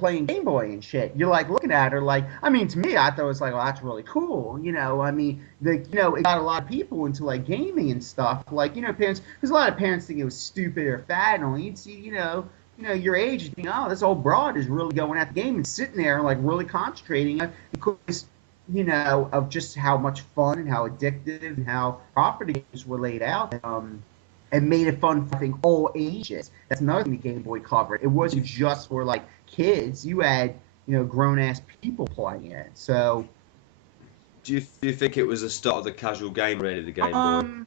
playing Game Boy and shit. You're, like, looking at her, like, I mean, to me, I thought it was like, well, that's really cool, I mean, it got a lot of people into, like, gaming and stuff. Like, parents, because a lot of parents think it was stupid or fad, and all you'd see, your age, you think, oh, this old broad is really going at the game and sitting there and, like, really concentrating because, of just how much fun and how addictive and how proper the games were laid out. And made it fun for, I think, all ages. That's another thing the Game Boy covered. It wasn't just for, like, kids. You had, grown-ass people playing it. So... Do you think it was the start of the casual game, really, the Game Boy?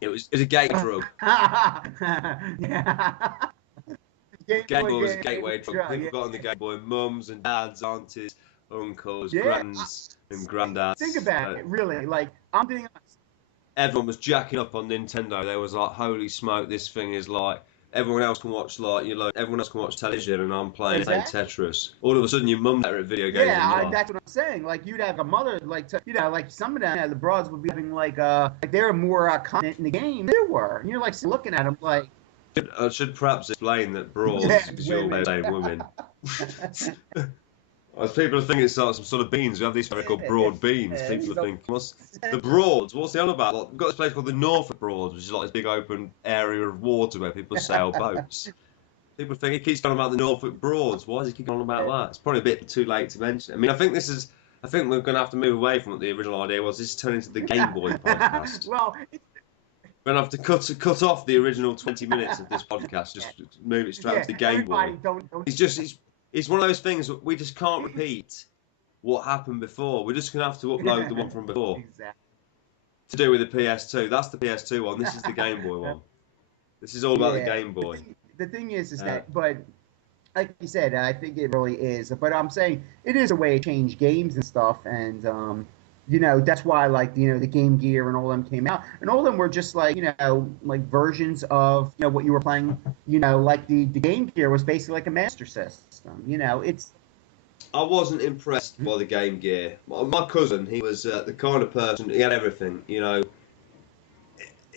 It was a gateway drug. Game Boy was a gateway drug. People got on the Game Boy, mums and dads, aunties, uncles, grands and granddads. Think about it, really. Like, I'm being honest. Everyone was jacking up on Nintendo. They was like, holy smoke, this thing is like everyone else can watch everyone else can watch television, and I'm playing Exactly. Tetris. All of a sudden, your mum's better at video games than you are. That's what I'm saying. Like you'd have a mother, like like some of them, the broads would be having like they're more confident in the game than you were, and you're like looking at them like. I should perhaps explain that broads, because you're saying women. As people think it's like some sort of beans. We have these called broad beans. People think, what's the Broads? What's the on about? Like, we've got this place called the Norfolk Broads, which is like this big open area of water where people sail boats. People think he keeps talking about the Norfolk Broads. Why does he keep on about that? It's probably a bit too late to mention. I mean, I think we're going to have to move away from what the original idea was. This is turning into the Game Boy podcast. Well, we're going to have to cut off the original 20 minutes of this podcast. Just move it straight to the Game Boy. It's one of those things that we just can't repeat what happened before. We're just going to have to upload the one from before. Exactly. To do with the PS2. That's the PS2 one. This is the Game Boy one. This is all about the Game Boy. The thing is that, but like you said, I think it really is. But I'm saying it is a way to change games and stuff. And, that's why, the Game Gear and all them came out. And all of them were just like versions of, what you were playing. Like the Game Gear was basically like a Master System. I wasn't impressed by the Game Gear. My cousin, he was the kind of person, he had everything,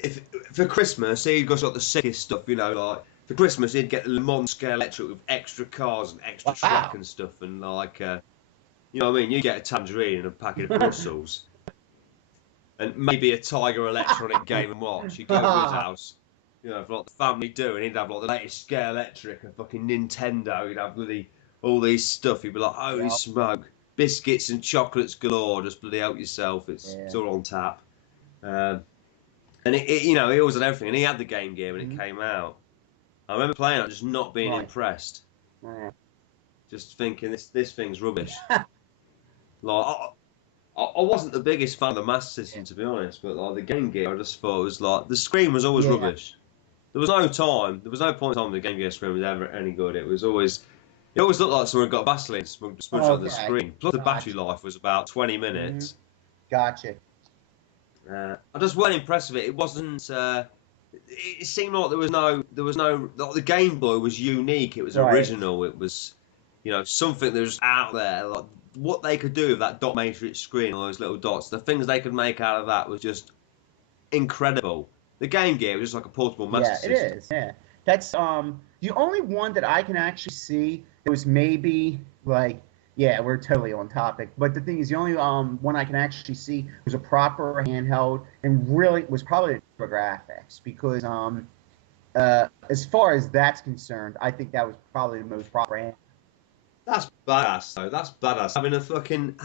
If for Christmas, he got the sickest stuff, like, for Christmas, he'd get the Le Mans Scale Electric with extra cars and extra track and stuff, and you know what I mean? You get a Tangerine and a packet of Brussels, and maybe a Tiger Electronic Game & Watch. You go to his house, for the family do, and he'd have the latest Scale Electric, a fucking Nintendo. He'd have all these stuff. He'd be like, holy smoke, biscuits and chocolates galore. Just bloody help yourself. It's all on tap. And he always had everything, and he had the Game Gear when it came out. I remember playing it, just not being impressed. Just thinking this thing's rubbish. I wasn't the biggest fan of the Master System, to be honest, but the Game Gear, I just thought it was the screen was always rubbish. There was no point in time the Game Gear screen was ever any good. It always looked like someone got Vaseline smudged on the screen. Plus the battery life was about 20 minutes. Gotcha. I just wasn't impressed with it. It wasn't. It seemed like there was no. The Game Boy was unique. It was original. It was, something that was out there. Like what they could do with that dot matrix screen, all those little dots, the things they could make out of that was just incredible. The Game Gear was just like a portable Master System. Yeah, it is. Yeah, that's the only one that I can actually see. It was maybe we're totally on topic. But the thing is, the only one I can actually see was a proper handheld, and really was probably the graphics, because as far as that's concerned, I think that was probably the most proper handheld. That's badass, though. That's badass. Having a fucking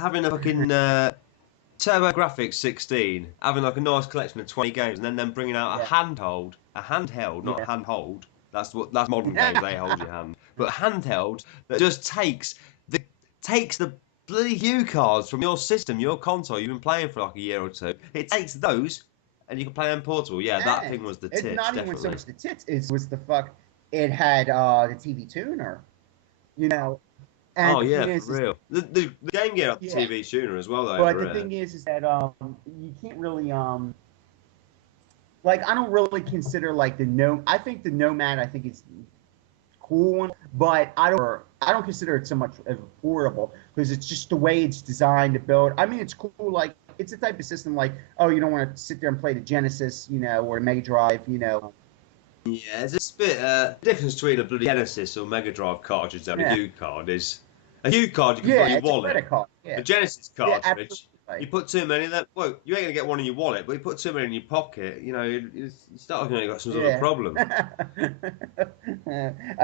TurboGrafx 16, having a nice collection of 20 games, and then bringing out a handheld, not a handhold. That's modern games. They hold your hand, but handheld that just takes the bloody U cards from your system, your console you've been playing for a year or two. It takes those, and you can play them portable. Yeah, that thing was the tits. It's not definitely. Even so much the tits. It was the fuck. It had the TV tuner, And for real. The Game Gear had the TV tuner as well, though. But the thing is that you can't really I don't really consider I think the Nomad is cool one, but I don't consider it so much as affordable, because it's just the way it's designed to build. I mean, it's cool. It's a type of system you don't want to sit there and play the Genesis, or the Mega Drive, Yeah, there's a bit difference between a bloody Genesis or Mega Drive cartridge and a U card is. A U card you can put in your wallet. Card. Yeah. A Genesis cartridge, you put too many of them. Well, you ain't gonna get one in your wallet, but you put too many in your pocket. You start looking like you got some sort of problem. I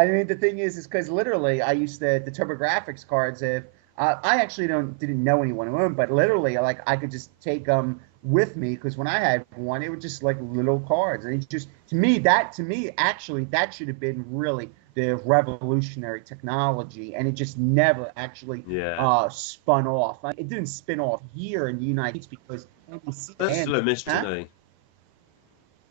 mean, the thing is because literally, I used the TurboGrafx cards. If I actually didn't know anyone who owned, but literally, I could just take them with me, because when I had one, it was just little cards, and it's just to me actually that should have been really the revolutionary technology, and it just never actually spun off. It didn't spin off here in the United States because that's still a mystery to me.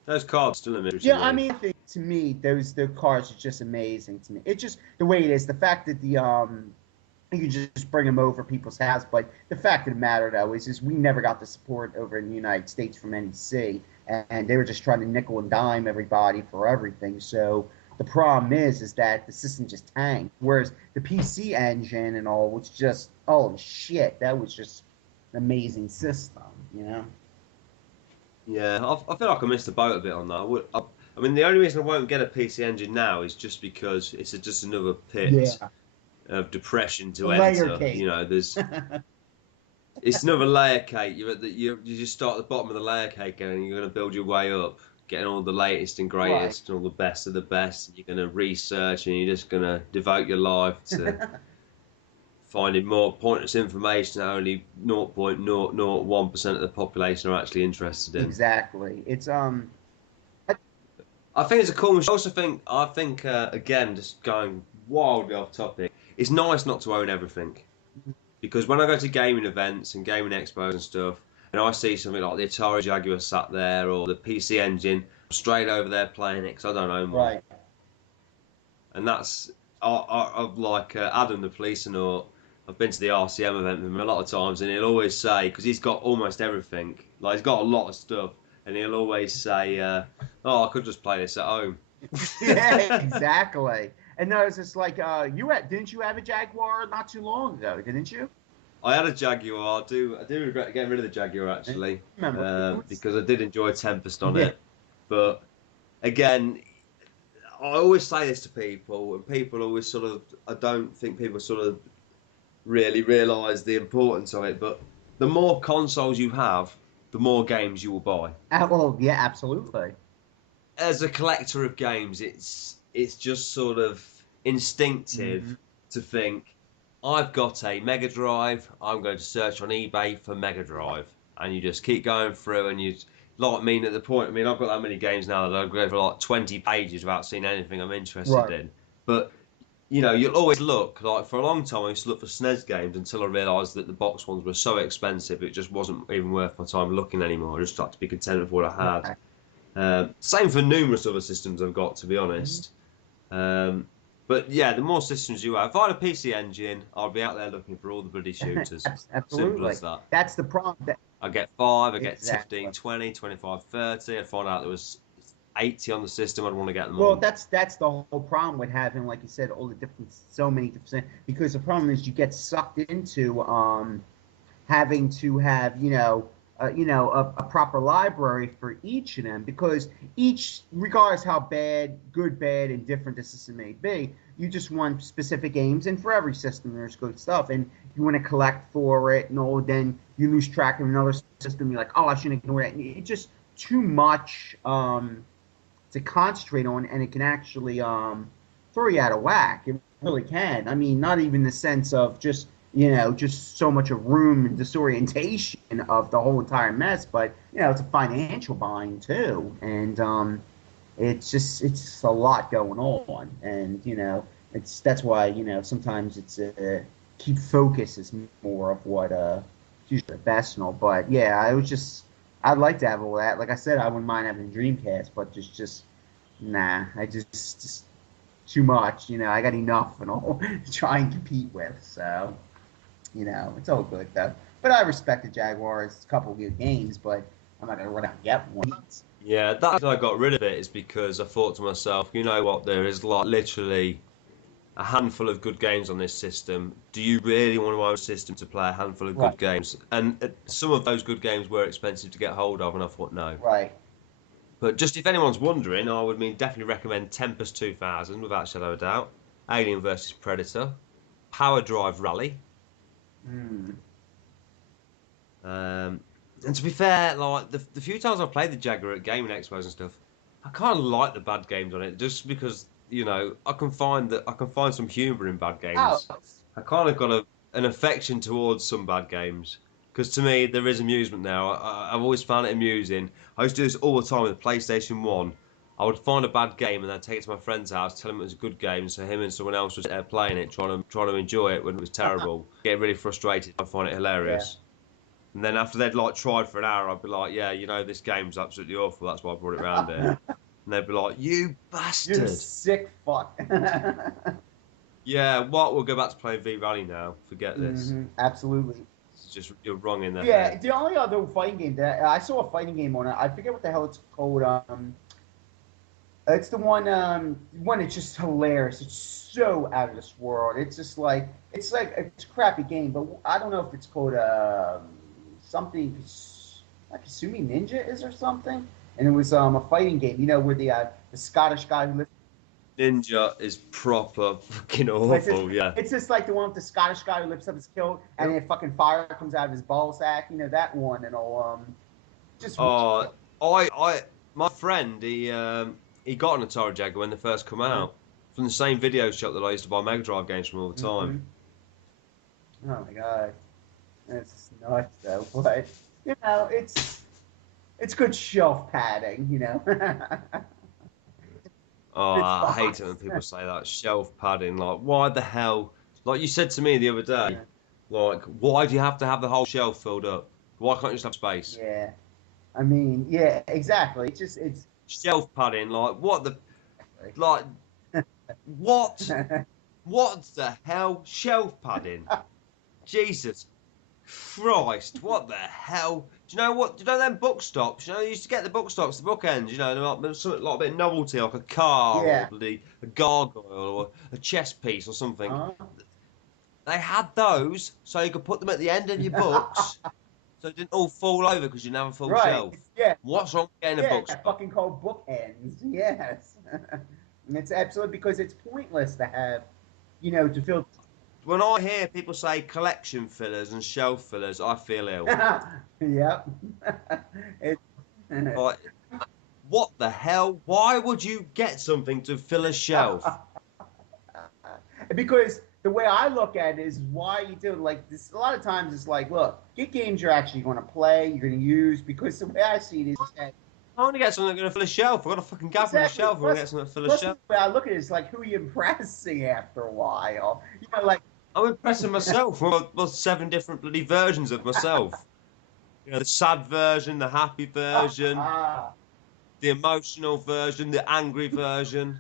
Those cards still a mystery to me. I mean, to me, the cards are just amazing to me. It's just the way it is. The fact that you can just bring them over people's house, but the fact of the matter, though, is we never got the support over in the United States from NEC, and they were just trying to nickel and dime everybody for everything. So The problem is that the system just tanked. Whereas the PC engine and all was just, oh shit, that was just an amazing system, you know? Yeah, I feel like I missed the boat a bit on that. I mean, the only reason I won't get a PC engine now is just because it's just another pit Yeah. of depression to Layer enter. cake. You know, it's another layer cake. You just start at the bottom of the layer cake and you're going to build your way up, getting all the latest and Right. greatest and all the best of the best. And you're going to research and you're just going to devote your life to finding more pointless information that only 0.001% of the population are actually interested in. Exactly. I think it's a cool machine. I think again, just going wildly off topic, it's nice not to own everything. Because when I go to gaming events and gaming expos and stuff, and I see something like the Atari Jaguar sat there or the PC Engine, I'm straight over there playing it because I don't own one. Right. And that's, I've like Adam the Policeanaut, I've been to the RCM event with him a lot of times, and he'll always say, because he's got almost everything, like he's got a lot of stuff, and he'll always say, oh, I could just play this at home. Yeah, exactly. And no, it's just like didn't you have a Jaguar not too long ago, didn't you? I had a Jaguar. I do regret getting rid of the Jaguar actually, because I did enjoy Tempest on it. But again, I always say this to people, and people always sort of, I don't think people sort of really realise the importance of it. But the more consoles you have, the more games you will buy. Well, yeah, absolutely. As a collector of games, it's just sort of instinctive to think, I've got a Mega Drive, I'm going to search on eBay for Mega Drive. And you just keep going through and you, like me at the point, I mean, I've got that many games now that I'll go for like 20 pages without seeing anything I'm interested in. But, you know, you'll always look, like for a long time I used to look for SNES games until I realised that the box ones were so expensive it just wasn't even worth my time looking anymore. I just had to be content with what I had. Same for numerous other systems I've got, to be honest. But yeah, the more systems you have, if I had a PC Engine, I'll be out there looking for all the bloody shooters. Absolutely. Simple as that. That's the problem. I get 5, I get Exactly. 15, 20, 25, 30. I'd find out there was 80 on the system, I'd want to get them Well, all. that's the whole problem with having, like you said, all the different, so many different. Because the problem is you get sucked into having to have a proper library for each of them, because each, regardless how good, bad, and different the system may be, you just want specific games, and for every system there's good stuff, and you want to collect for it, and all. Then you lose track of another system. You're like, oh, I shouldn't ignore that. It's just too much to concentrate on, and it can actually throw you out of whack. It really can. I mean, not even the sense of just just so much of room and disorientation of the whole entire mess, but it's a financial bind too, and it's a lot going on, and that's why sometimes it's keep focus is more of what usually the best and all. But yeah, I'd like to have all that. Like I said, I wouldn't mind having a Dreamcast, but just nah, I just too much. I got enough and all to try and compete with, so. It's all good though. But I respect the Jaguars. It's a couple of good games, but I'm not gonna run out and get one. Yeah, that's why I got rid of it, is because I thought to myself, you know what, there is like literally a handful of good games on this system. Do you really want to own a system to play a handful of good games? And some of those good games were expensive to get hold of, and I thought no. Right. But just if anyone's wondering, I would definitely recommend Tempest 2000 without a shadow of a doubt, Alien vs Predator, Power Drive Rally. And to be fair, like the few times I've played the Jaguar at gaming expos and stuff, I kind of like the bad games on it, just because I can find some humour in bad games. Oh. I kind of got an affection towards some bad games, because to me there is amusement now. I've always found it amusing. I used to do this all the time with the PlayStation 1. I would find a bad game and then take it to my friend's house, tell him it was a good game, so him and someone else was there playing it, trying to enjoy it when it was terrible. Get really frustrated. I find it hilarious. Yeah. And then after they'd like tried for an hour, I'd be like, yeah, this game's absolutely awful. That's why I brought it round here. And they'd be like, you bastard. You're a sick fuck. Yeah, what? We'll go back to playing V-Rally now. Forget this. Absolutely. It's just, you're wrong in there. Yeah, the only other fighting game that I saw a fighting game on it, I forget what the hell it's called. It's the one that's just hilarious. It's so out of this world. It's like it's a crappy game, but I don't know if it's called something like Kasumi Ninja is or something. And it was a fighting game, where the Scottish guy who lives. Ninja is proper fucking Like awful. Yeah. it's just like the one with the Scottish guy who lifts up his kilt and then fucking fire comes out of his ball sack. That one and all. Just My friend, he got an Atari Jaguar when they first come out from the same video shop that I used to buy Mega Drive games from all the time. Mm-hmm. Oh my god, it's nuts though. But it's good shelf padding. Oh, It's I hate it box. when people say that shelf padding. Like, why the hell? Like you said to me the other day, like, why do you have to have the whole shelf filled up? Why can't you just have space? Yeah, I mean, yeah, exactly. It's Shelf padding, like, what the, like, what? What the hell? Shelf padding? Jesus Christ, what the hell? Do you know what? Do you know them book stops? You used to get the book stops, the bookends, they're something like a bit of novelty, like a car or yeah. a gargoyle or a chess piece or something. Uh, They had those so you could put them at the end of your books so it didn't all fall over because you didn't have a full right. shelf. Yeah. What's wrong with getting a Yeah. book stop? Fucking called bookends. Yes. And it's absolutely because it's pointless to have, to fill. When I hear people say collection fillers and shelf fillers, I feel ill. Yep. it, Like, what the hell? Why would you get something to fill a shelf? because the way I look at it is why you do it like this. A lot of times it's like, look, get games you're actually going to play, you're going to use. Because the way I see it is that I want to get something that's going to fill a shelf. I've got a fucking gap on the exactly. shelf. I want to get something to fill a Plus, shelf. the way I look at it is like who are you impressing after a while? Like I'm impressing myself. Well, 7 different bloody versions of myself. The sad version, the happy version, the emotional version, the angry version,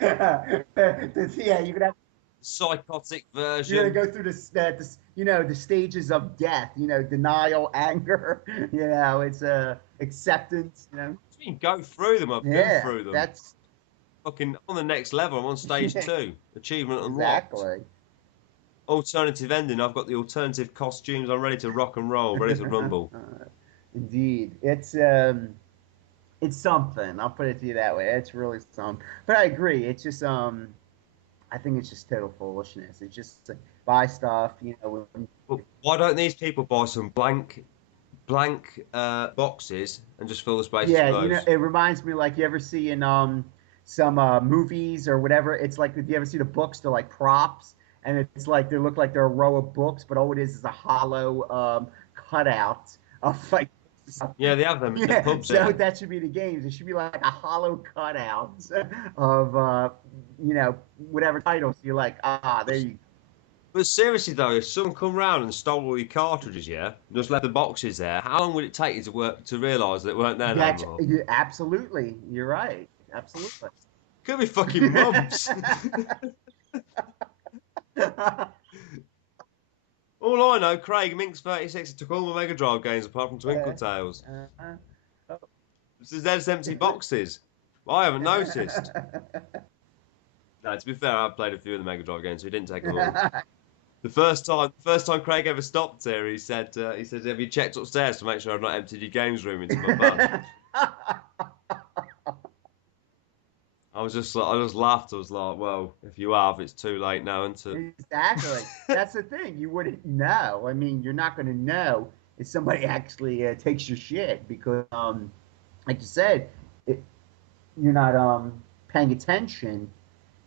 yeah, you're gonna have. psychotic You're gonna version. go through the stages of death. Denial, anger. It's acceptance. You can go through them. I've been Yeah, through them. that's Fucking on the next level. I'm on stage 2. Achievement unlocked. exactly. Alternative ending. I've got the alternative costumes. I'm ready to rock and roll. Ready to rumble. Indeed, it's something. I'll put it to you that way. It's really something. But I agree. It's just I think it's just total foolishness. It's just like, buy stuff. But why don't these people buy some blank boxes and just fill the spaces Yeah, with those? it reminds me like you ever see in some movies or whatever. It's like if you ever see the books, they're like props, and it's like they look like they're a row of books, but all it is a hollow cutout of like. Yeah, they have them in the Yeah, pubs. so Yeah. that should be the games. It should be like a hollow cutout of whatever titles you're like. There you. But seriously though, if someone come round and stole all your cartridges, yeah, and just left the boxes there, how long would it take you to realise that it weren't there no more? Absolutely, you're right. Absolutely. Could be fucking months. All I know, Craig Minx 36 took all my Mega Drive games apart from Twinkle Tales. There's empty boxes. I haven't noticed. No, to be fair, I've played a few of the Mega Drive games, so he didn't take them all. The first time Craig ever stopped here, he said, "Have you checked upstairs to make sure I've not emptied your games room into my van?" I just laughed. I was like, "Well, if you have, it's too late now." Exactly. That's the thing. You wouldn't know. I mean, you're not going to know if somebody actually takes your shit because, like you said, you're not paying attention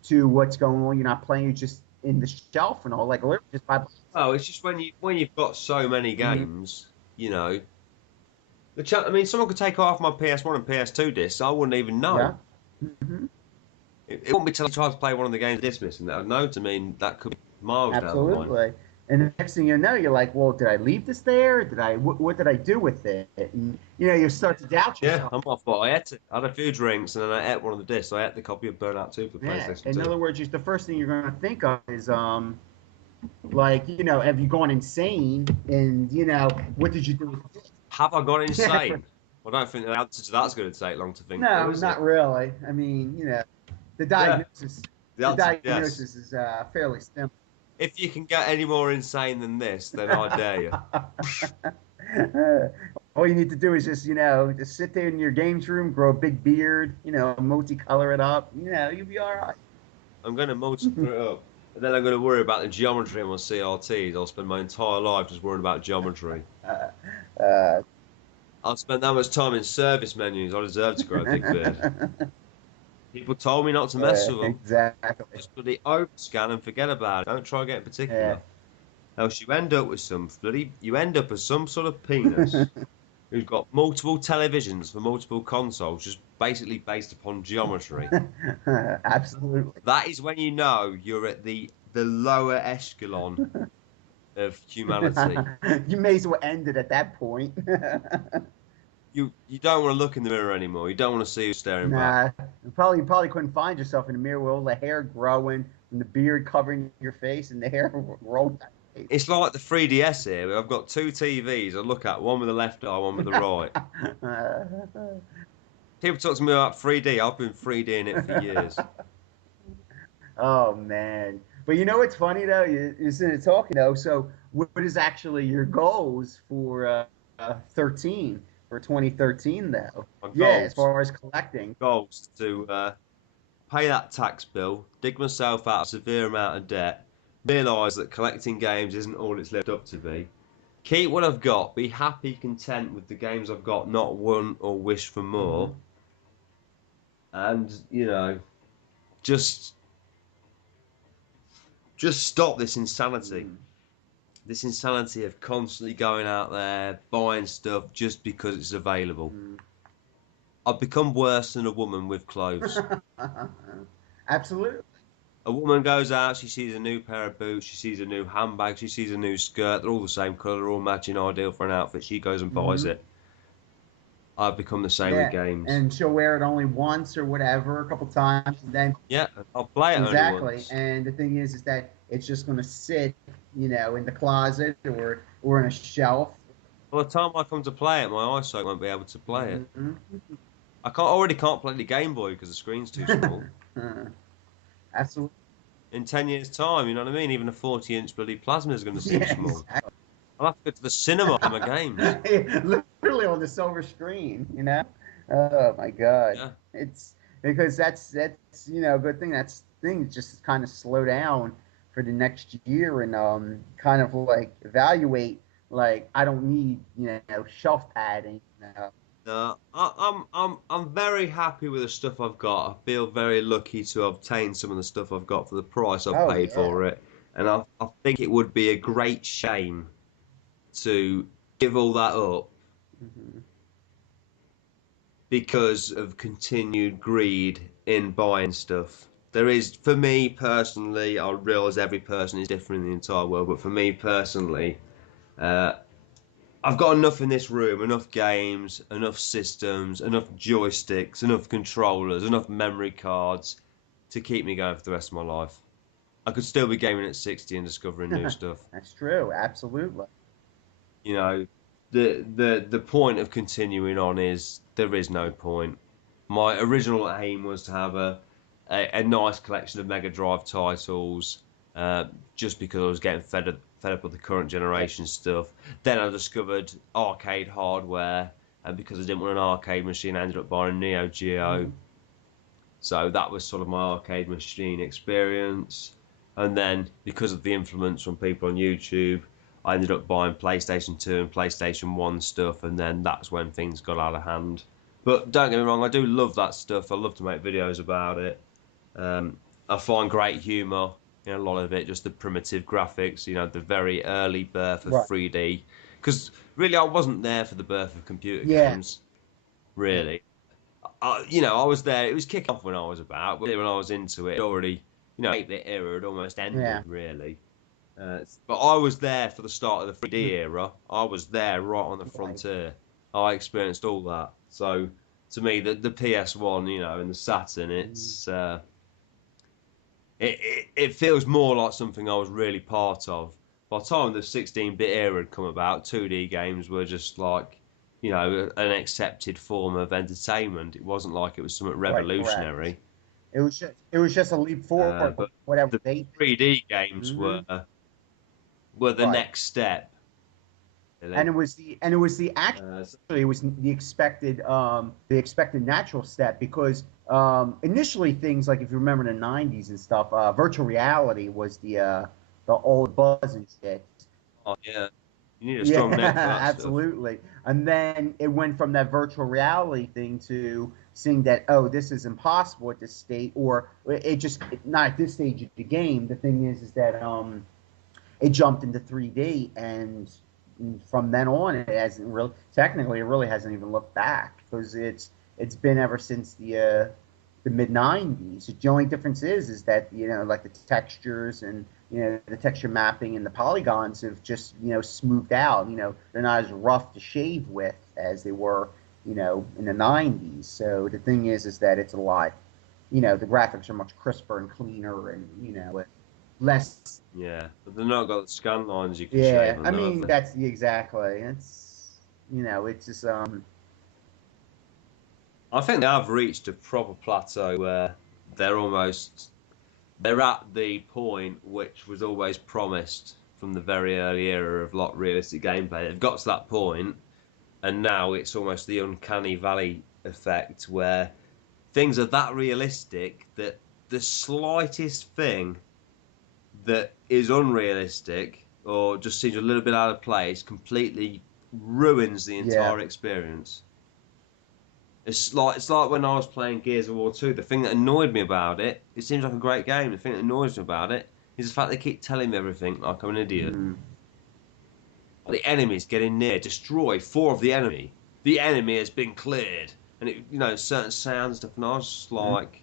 to what's going on. You're not playing. You're just in the shelf and all. Like literally just by. Oh, it's just when you've got so many games, I mean, someone could take off my PS1 and PS2 discs. I wouldn't even know. Yeah. Mm-hmm. It wouldn't be till I tried to play one of the games dismissed, and that I'd know. I mean, that could be miles down the line. Absolutely. And the next thing you know, you're like, well, did I leave this there? What did I do with it? And, you start to doubt yourself. Yeah, I'm off, but I ate it. I had a few drinks, and then I ate one of the discs. I ate the copy of Burnout 2 for the PlayStation 2. In other words, the first thing you're going to think of is, like, have you gone insane? And, what did you do with it? Have I gone insane? I don't think the answer to that's going to take long to think No, through, is it? not really. I mean, the Yeah, diagnosis the the answer is yes. diagnosis is fairly simple. If you can get any more insane than this, then I dare you. All you need to do is just, just sit there in your games room, grow a big beard, multicolor it up. You'll be all right. I'm going to multiply it up. And then I'm going to worry about the geometry on my CRTs. I'll spend my entire life just worrying about geometry. Uh, I'll spend that much time in service menus. I deserve to grow a big beard. People told me not to mess with them. exactly. Just bloody overscan and forget about it. Don't try getting Yeah. particular. Else you end up with you end up as some sort of penis who's got multiple televisions for multiple consoles, just basically based upon geometry. Absolutely. That is when you know you're at the lower echelon of humanity. You may as well end it at that point. You don't want to look in the mirror anymore. You don't want to see who's staring back. Nah, you probably couldn't find yourself in the mirror with all the hair growing and the beard covering your face and the hair rolled back. It's like the 3DS here. I've got two TVs I look at, one with the left eye, one with the right. People talk to me about 3D. I've been 3D in it for years. Oh man! But you know what's funny though? You're sitting there talking though. So what is actually your goals for 13 for 2013 though? My Yeah, as goals, far as collecting. goals to pay that tax bill, dig myself out of a severe amount of debt, realise that collecting games isn't all it's lived up to be. Keep what I've got, be happy, content with the games I've got, not want or wish for more. And, just stop this insanity. This insanity of constantly going out there, buying stuff just because it's available. I've become worse than a woman with clothes. Absolutely. A woman goes out, she sees a new pair of boots, she sees a new handbag, she sees a new skirt, they're all the same colour, all matching, ideal for an outfit, she goes and buys it. I've become the same with Yeah, games. and she'll wear it only once or whatever, a couple times, and then Yeah, I'll play it only exactly. once. And the thing is that it's just going to sit, in the closet or in a shelf. By the time I come to play it, my eyesight won't be able to play it. Mm-hmm. Already can't play the Game Boy because the screen's too small. Absolutely. In 10 years' time, you know what I mean? Even a 40-inch bloody plasma is going to seem Yeah, small. exactly. I'll have to go to the cinema for my games. Literally on the silver screen. Oh my God. Yeah. It's because that's a good thing. That's things just kind of slow down for the next year and kind of like evaluate like I don't need shelf padding. No, I'm very happy with the stuff I've got. I feel very lucky to obtain some of the stuff I've got for the price I've Oh paid yeah. for it. And I think it would be a great shame to give all that up Hmm. because of continued greed in buying stuff. There is, for me personally, I realise every person is different in the entire world, but for me personally, uh, I've got enough in this room, enough games, enough systems, enough joysticks, enough controllers, enough memory cards to keep me going for the rest of my life. I could still be gaming at 60 and discovering new stuff. That's true. Absolutely. You know, the point of continuing on is there is no point. My original aim was to have a nice collection of Mega Drive titles, just because I was getting fed up with the current Yeah. generation stuff. Then I discovered arcade hardware, and because I didn't want an arcade machine, I ended up buying a Neo Geo. Mhm. So that was sort of my arcade machine experience. And then because of the influence from people on YouTube, I ended up buying PlayStation 2 and PlayStation 1 stuff, and then that's when things got out of hand. But don't get me wrong, I do love that stuff. I love to make videos about it. I find great humour in a lot of it, just the primitive graphics, the very early birth of Right. 3D. Because really, I wasn't there for the birth of computer Yeah. games, really. I was there. It was kicking off when I was about, but when I was into it, already, 8-bit era had almost Yeah. ended, really. But I was there for the start of the 3D era. I was there right on the Right. frontier. I experienced all that. So to me, the PS1, and the Saturn, it feels more like something I was really part of. By the time the 16-bit era had come about, 2D games were just like you know, an accepted form of entertainment. It wasn't like it was something Right, correct. revolutionary. It was just a leap forward But from whatever the they 3D games did. were the Right. next step, And really. it was the actually So, it was the expected natural step because initially things like if you remember the '90s and stuff, virtual reality was the old buzz and shit. oh, yeah, you need a Yeah, strong neck for that stuff. absolutely. And then it went from that virtual reality thing to seeing that, oh, this is impossible at this state, or not at this stage of the game. The thing is that it jumped into 3D, and from then on, it hasn't really technically it really hasn't even looked back because it's been ever since the mid '90s. The only difference is that like the textures and the texture mapping and the polygons have just smoothed out. They're not as rough to shave with as they were in the '90s. So the thing is that it's a lot. The graphics are much crisper and cleaner, and less. Yeah, but they've not got the scan lines you can shave Yeah, them, I though, have mean they? that's exactly. It's just I think they have reached a proper plateau where they're almost they're at the point which was always promised from the very early era of like realistic gameplay. They've got to that point, and now it's almost the uncanny valley effect where things are that realistic that the slightest thing that is unrealistic or just seems a little bit out of place completely ruins the yeah, entire experience. It's like when I was playing Gears of War 2. The thing that annoyed me about it, it seems like a great game. The thing that annoys me about it is the fact they keep telling me everything like I'm an idiot. mm, The enemies getting near, destroy four of the enemy. The enemy has been cleared, and certain sounds and stuff. And I was just mm, like,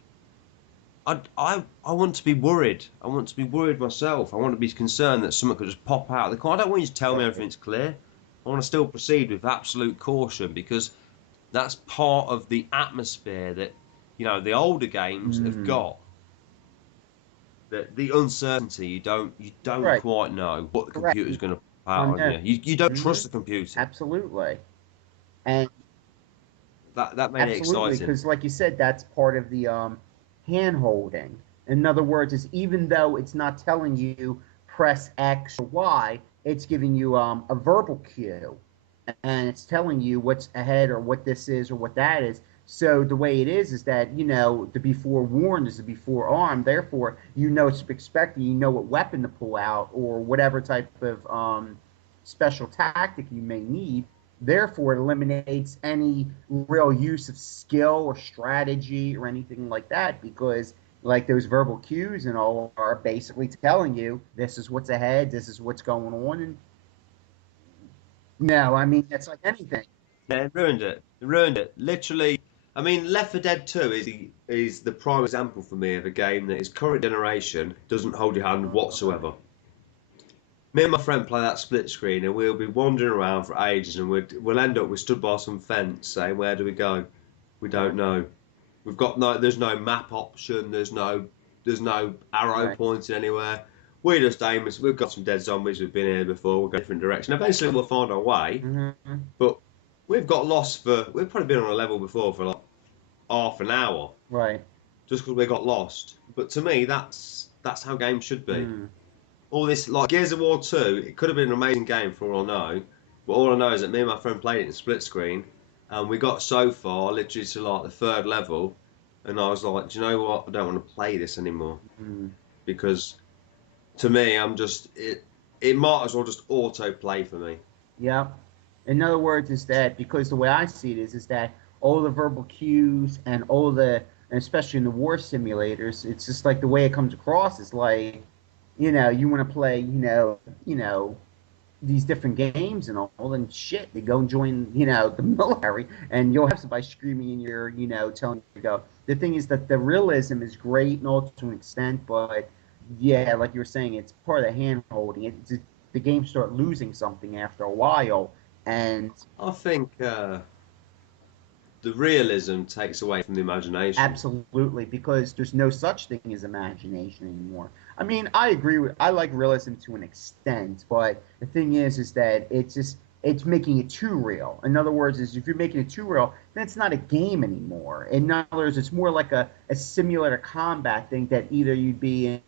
I want to be worried. I want to be worried myself. I want to be concerned that something could just pop out of the car. I don't want you to tell me right, everything's clear. I want to still proceed with absolute caution because that's part of the atmosphere that the older games have mm, got. The uncertainty, you don't right, quite know what the correct. computer's going to put out On on you. there, You don't hmm trust the computer. absolutely, and That made it absolutely exciting. because like you said, that's part of the hand holding. In other words, is even though it's not telling you press X or Y, it's giving you a verbal cue, and it's telling you what's ahead or what this is or what that is. So the way it is that to be forewarned is to be forearmed. Therefore, it's expected. You know what weapon to pull out or whatever type of special tactic you may need. Therefore, it eliminates any real use of skill or strategy or anything like that because like those verbal cues and all are basically telling you this is what's ahead, this is what's going on, and no, I mean that's like anything. Yeah, it ruined it. It ruined it. Literally. I mean, Left 4 Dead 2 is the prime example for me of a game that is current generation doesn't hold your hand whatsoever. Me and my friend play that split screen, and we'll be wandering around for ages, and we'll end up stood by some fence saying, "Where do we go? We don't know. We've got no. There's no map option. There's no arrow Right. pointing anywhere. We just aim. We've got some dead zombies. We've been here before. We'll go a different direction. Eventually, we'll find our way. Mm-hmm. But we've got lost for. We've probably been on a level before for like half an hour Right. just because we got lost. But to me, that's how games should be. Mm. All this like Gears of War 2, it could have been an amazing game for all I know. But all I know is that me and my friend played it in split screen, and we got so far, literally to like the third level, and I was like, do you know what? I don't want to play this anymore Mm. because to me, I'm just it. It might as well just auto play for me. Yeah. In other words, is that because the way I see it is that all the verbal cues and and especially in the war simulators, it's just like the way it comes across is like, you want to play, these different games and all, and shit, they go and join, the military, and you'll have somebody screaming in your, telling you to go. The thing is that the realism is great and all to an extent, but yeah, like you were saying, it's part of the hand holding. The games start losing something after a while, and I think the realism takes away from the imagination. absolutely, because there's no such thing as imagination anymore. I mean, I agree with I like realism to an extent, but the thing is that it's just it's making it too real. In other words, is if you're making it too real, then it's not a game anymore. In other words, it's more like a simulator combat thing that either you'd be in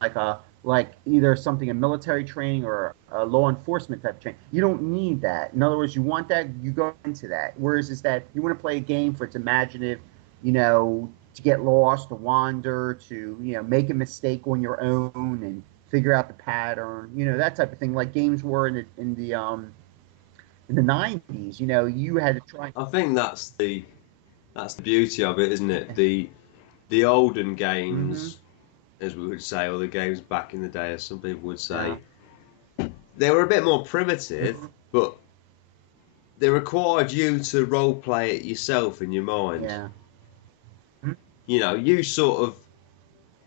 like either something in military training or a law enforcement type of training. You don't need that. In other words, you want that, you go into that. Whereas is that you want to play a game for its imaginative, to get lost, to wander, to make a mistake on your own and figure out the pattern, that type of thing. Like games were in the 90s, you had to try. I think that's the beauty of it, isn't it? The olden Mm-hmm. games, as we would say, or the games back in the day, as some people would Yeah. say, they were a bit more primitive, Mm-hmm. but they required you to role play it yourself in your mind. Yeah. You sort of,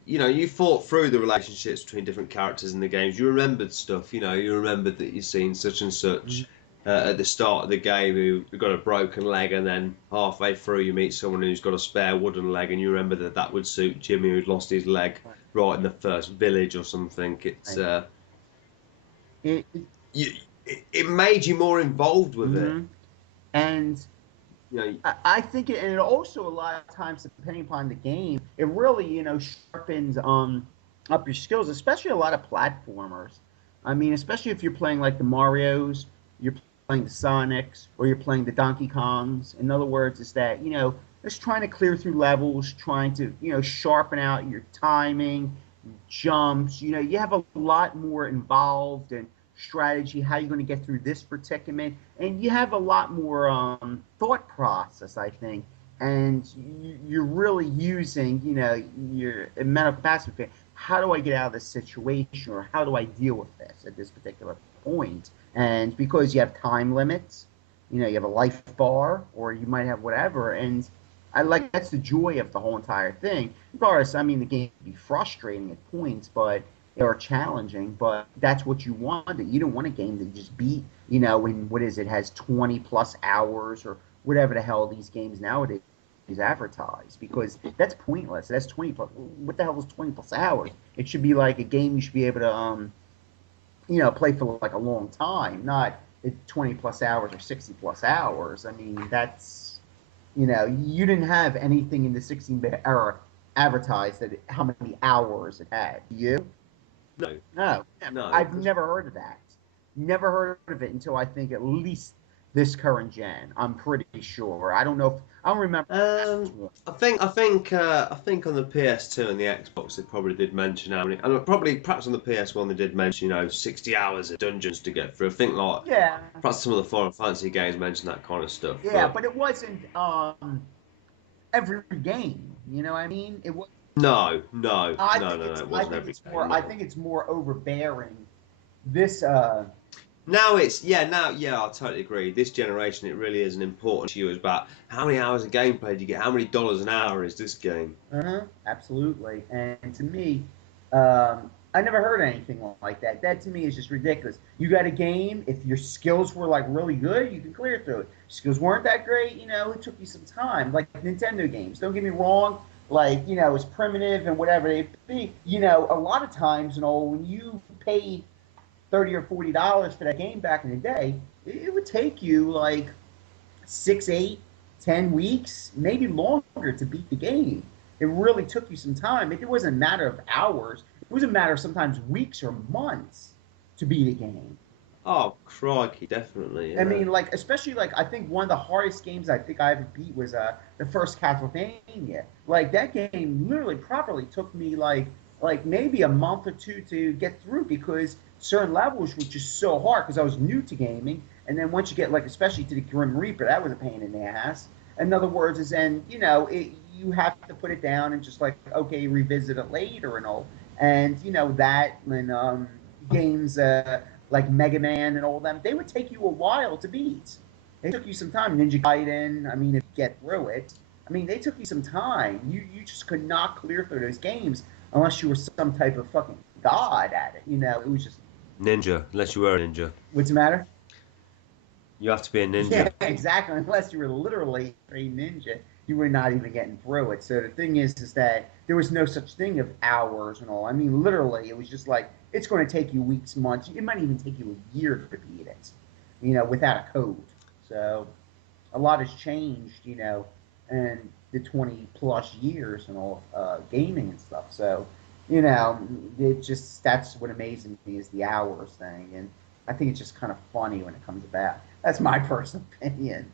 you thought through the relationships between different characters in the games. You remembered stuff, you remembered that you'd seen such and Mm-hmm. such at the start of the game who got a broken leg, and then halfway through you meet someone who's got a spare wooden leg, and you remember that would suit Jimmy who'd lost his leg right in the first village or something. It's Right. It, you, it made you more involved with it. mm-hmm. And You know, I think and it also a lot of times, depending upon the game, it really sharpens up your skills, especially a lot of platformers. I mean, especially if you're playing like the Mario's, you're playing the Sonics, or you're playing the Donkey Kongs. In other words, is that just trying to clear through levels, trying to sharpen out your timing, jumps. You have a lot more involved in strategy, how you're going to get through this predicament, and you have a lot more thought process, I think. And you're really using, your mental capacity. How do I get out of this situation, or how do I deal with this at this particular point? And because you have time limits, you have a life bar, or you might have whatever, and that's the joy of the whole entire thing. Of course, I mean the game can be frustrating at points, but or challenging, but that's what you wanted. You don't want a game that you just beat, in what is it, has 20 plus hours or whatever the hell these games nowadays advertise, because that's pointless. That's 20 plus. What the hell is 20 plus hours? It should be like a game you should be able to play for like a long time, not 20 plus hours or 60 plus hours. I mean, that's you didn't have anything in the 16-bit era advertised that how many hours it had. You? no, No, no, I've because never heard of that. Never heard of it until I think at least this current gen. I'm pretty sure. I don't know if I don't remember. I think on the PS2 and the Xbox they probably did mention how many, and probably perhaps on the PS1 they did mention 60 hours of dungeons to get through. I think like Yeah, perhaps some of the Final Fantasy games mention that kind of stuff, yeah, but but it wasn't every game. You know what I mean? It was. no, no, I no, think no, no, it's. it I wasn't think every it's game. more. I No. think it's more overbearing. This. Now I totally agree. This generation, it really isn't important to you. It's about how many hours of gameplay do you get? How many dollars an hour is this game? Absolutely. And to me, I never heard anything like that. That to me is just ridiculous. You got a game. If your skills were like really good, you can clear through it. Skills weren't that great, it took you some time. Like Nintendo games. Don't get me wrong. Like it's primitive and whatever they be. A lot of times, when you paid $30 or $40 for that game back in the day, it would take you like 6, 8, 10 weeks, maybe longer to beat the game. It really took you some time. It wasn't a matter of hours. It was a matter of sometimes weeks or months to beat a game. Oh, crikey, definitely, I yeah. mean, like especially like I think one of the hardest games I think I ever beat was the first Castlevania. Like that game literally properly took me like maybe a month or two to get through because certain levels were just so hard because I was new to gaming. And then once you get like especially to the Grim Reaper, that was a pain in the ass. In other words, is then you have to put it down and just like okay revisit it later and all. And that when games like Mega Man and all them, they would take you a while to beat. They took you some time. Ninja Gaiden, I mean, if you get through it, I mean, they took you some time. You just could not clear through those games unless you were some type of fucking god at it. It was just, Ninja, unless you were a ninja. what's the matter? You have to be a Yeah, ninja. exactly. Unless you were literally a ninja, you were not even getting through it. So the thing is that there was no such thing of hours and all. I mean, literally, it was just like it's going to take you weeks, months. It might even take you a year to beat it. without a code. So a lot has changed, in the 20 plus years and all gaming and stuff. So, that's what amazes me is the hours thing. And I think it's just kind of funny when it comes about. That's my personal opinion.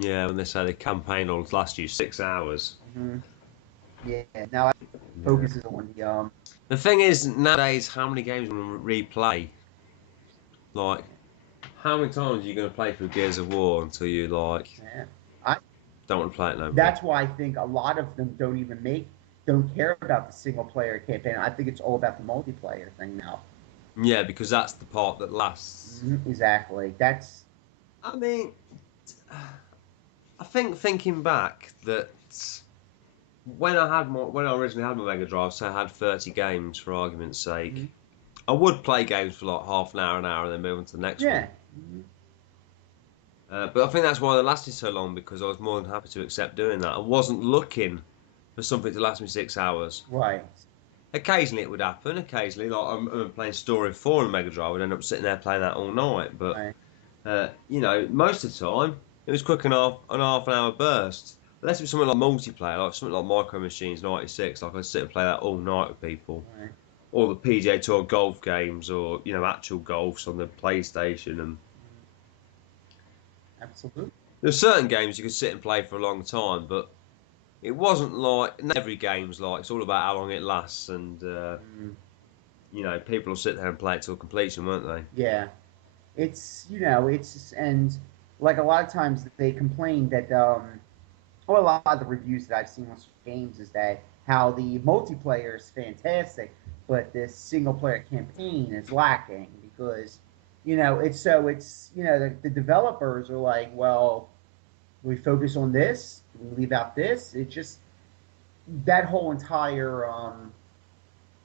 Yeah, when they say the campaign will last you 6 hours. Hmm. Yeah. Now I Yeah. focuses on The thing is, nowadays, how many games will replay? Like, how many times are you going to play through Gears of War until you, yeah. I, don't want to play it no more? that's why I think a lot of them don't care about the single player campaign. I think it's all about the multiplayer thing now. Yeah, because that's the part that lasts. Exactly. That's I mean, I think thinking back that when I originally had my Mega Drive, so I had 30 games for argument's sake. I would play games for like half an hour, and then move on to the next yeah. one. But I think that's why they lasted so long, because I was more than happy to accept doing that. I wasn't looking for something to last me 6 hours. Right. Occasionally it would happen. Occasionally, like I'm playing Story 4 on the Mega Drive, I would end up sitting there playing that all night. But most of the time it was quick enough on half an hour bursts. Unless it was something like multiplayer, like something like Micro Machines '96, like I'd sit and play that all night with people, Right. or the PGA Tour golf games, or actual golfs on the PlayStation. And Absolutely. there's certain games you could sit and play for a long time, but it wasn't like not every game's like it's all about how long it lasts, and people will sit there and play it till completion, won't they? Yeah. And like a lot of times they complain that well, a lot of the reviews that I've seen on games is that how the multiplayer is fantastic, but this single player campaign is lacking because the developers are like, well, we focus on this, we leave out this. It just that whole entire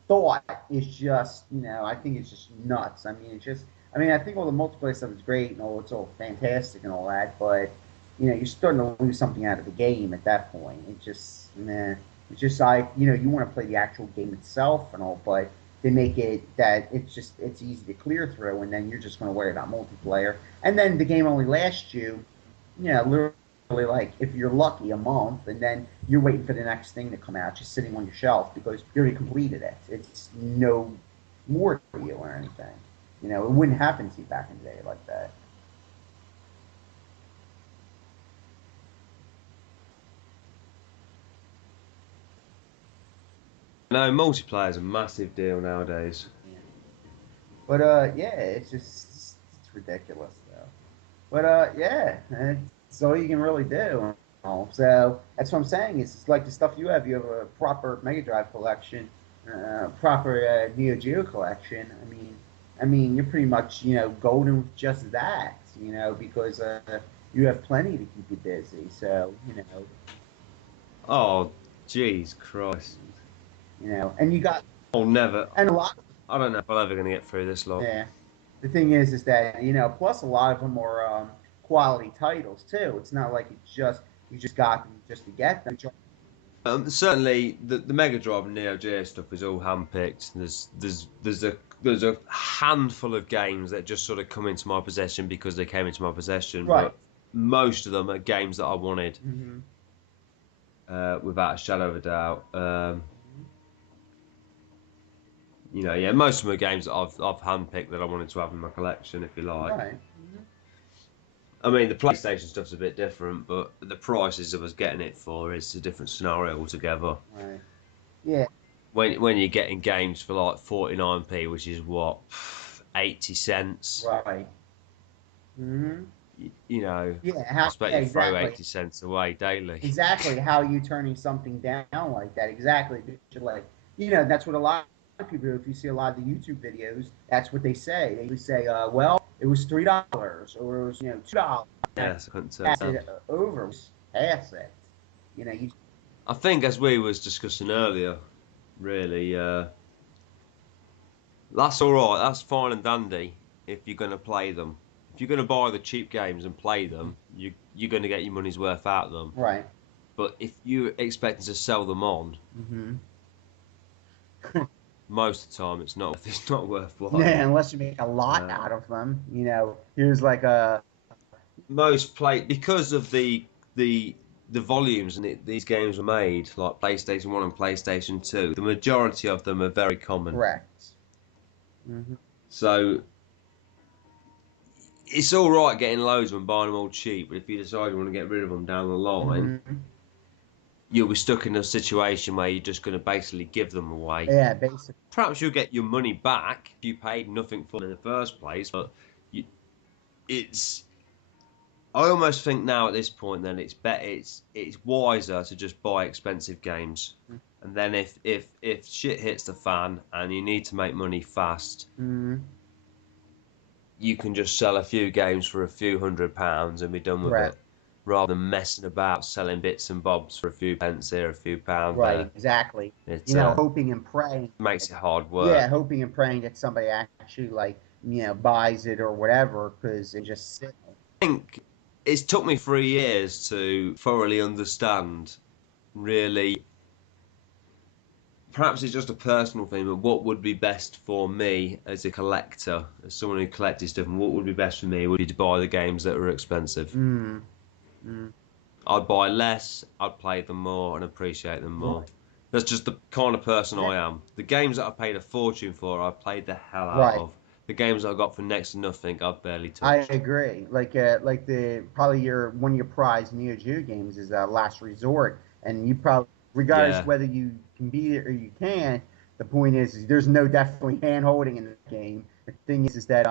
thought is just, I think it's just nuts. I think all the multiplayer stuff is great and all, it's all fantastic and all that, but you're starting to lose something out of the game at that point. It just, meh. It's just like, you want to play the actual game itself and all, but they make it that it's easy to clear through, and then you're just going to worry about multiplayer, and then the game only lasts you, literally like if you're lucky a month, and then you're waiting for the next thing to come out, just sitting on your shelf because you already completed it. It's no more to you or anything. It wouldn't happen to you back in the day like that. No, multiplayer's a massive deal nowadays. Yeah. But yeah, it's ridiculous though. But yeah, it's all you can really do. So that's what I'm saying. It's like the stuff you have. You have a proper Mega Drive collection, proper Neo Geo collection. I mean, you're pretty much golden with just that. Because you have plenty to keep you busy. So Oh, jeez, Christ! and you got I'll never. and a lot. I don't know if I'm ever going to get through this lot. Yeah. The thing is that plus a lot of them are quality titles too. It's not like you just got them just to get them. Certainly, the Mega Drive and Neo Geo stuff is all handpicked. There's a handful of games that just sort of come into my possession because they came into my possession, Right. but most of them are games that I wanted, without a shadow of a doubt. Yeah, most of them are games that I've handpicked that I wanted to have in my collection, if you like. Right. I mean, the PlayStation stuff's a bit different, but the prices of us getting it for is a different scenario altogether. Right. Yeah. When you're getting games for like 49p, which is what, 80 cents. Right. Mm-hmm. Yeah, I Yeah. expect Yeah. you to throw Exactly. 80 cents away daily. Exactly. How you turning something down like that? Exactly. Like that's what a lot of people do. If you see a lot of the YouTube videos, that's what they say. They say, well, it was $3 or it was $2. Yes, I couldn't turn Pass it down. it over. Pass it. You I think, as we was discussing earlier, really, that's all right. That's fine and dandy if you're going to play them. If you're going to buy the cheap games and play them, you're going to get your money's worth out of them. right. But if you're expecting to sell them on, Mm-hmm. most of the time it's not. It's not worthwhile. Yeah, unless you make a lot out of them. Here's like a Most play because of the volumes these games were made, like PlayStation 1 and PlayStation 2. The majority of them are very common. correct. Hmm. So it's all right getting loads and buying them all cheap, but if you decide you want to get rid of them down the line, Hmm. you'll be stuck in a situation where you're just going to basically give them away. Yeah, basically. Perhaps you'll get your money back if you paid nothing for them in the first place, but you, it's. I almost think now at this point, then it's better. It's wiser to just buy expensive games, and then if shit hits the fan and you need to make money fast, Hmm. you can just sell a few games for a few £100 and be done with Right. it, rather than messing about selling bits and bobs for a few pence here, a few pound Right, there. exactly. It Hoping and praying. makes it hard work. Yeah, hoping and praying that somebody actually buys it or whatever, because it just sit. I think it's took me 3 years to thoroughly understand, really. Perhaps it's just a personal thing, but what would be best for me as a collector, as someone who collected stuff, and what would be best for me would be to buy the games that are expensive. Mm. Mm. I'd buy less, I'd play them more, and appreciate them more. Right. That's just the kind of person I Yeah. am. The games that I paid a fortune for, I played the hell out Right. of. The games that I got for next to nothing, I've barely I touched. agree. Like the probably your one of your prized Neo Geo games is Last Resort, and you probably, regardless Yeah. whether you can beat it or you can't, the point is there's no definitely hand holding in the game. The thing is that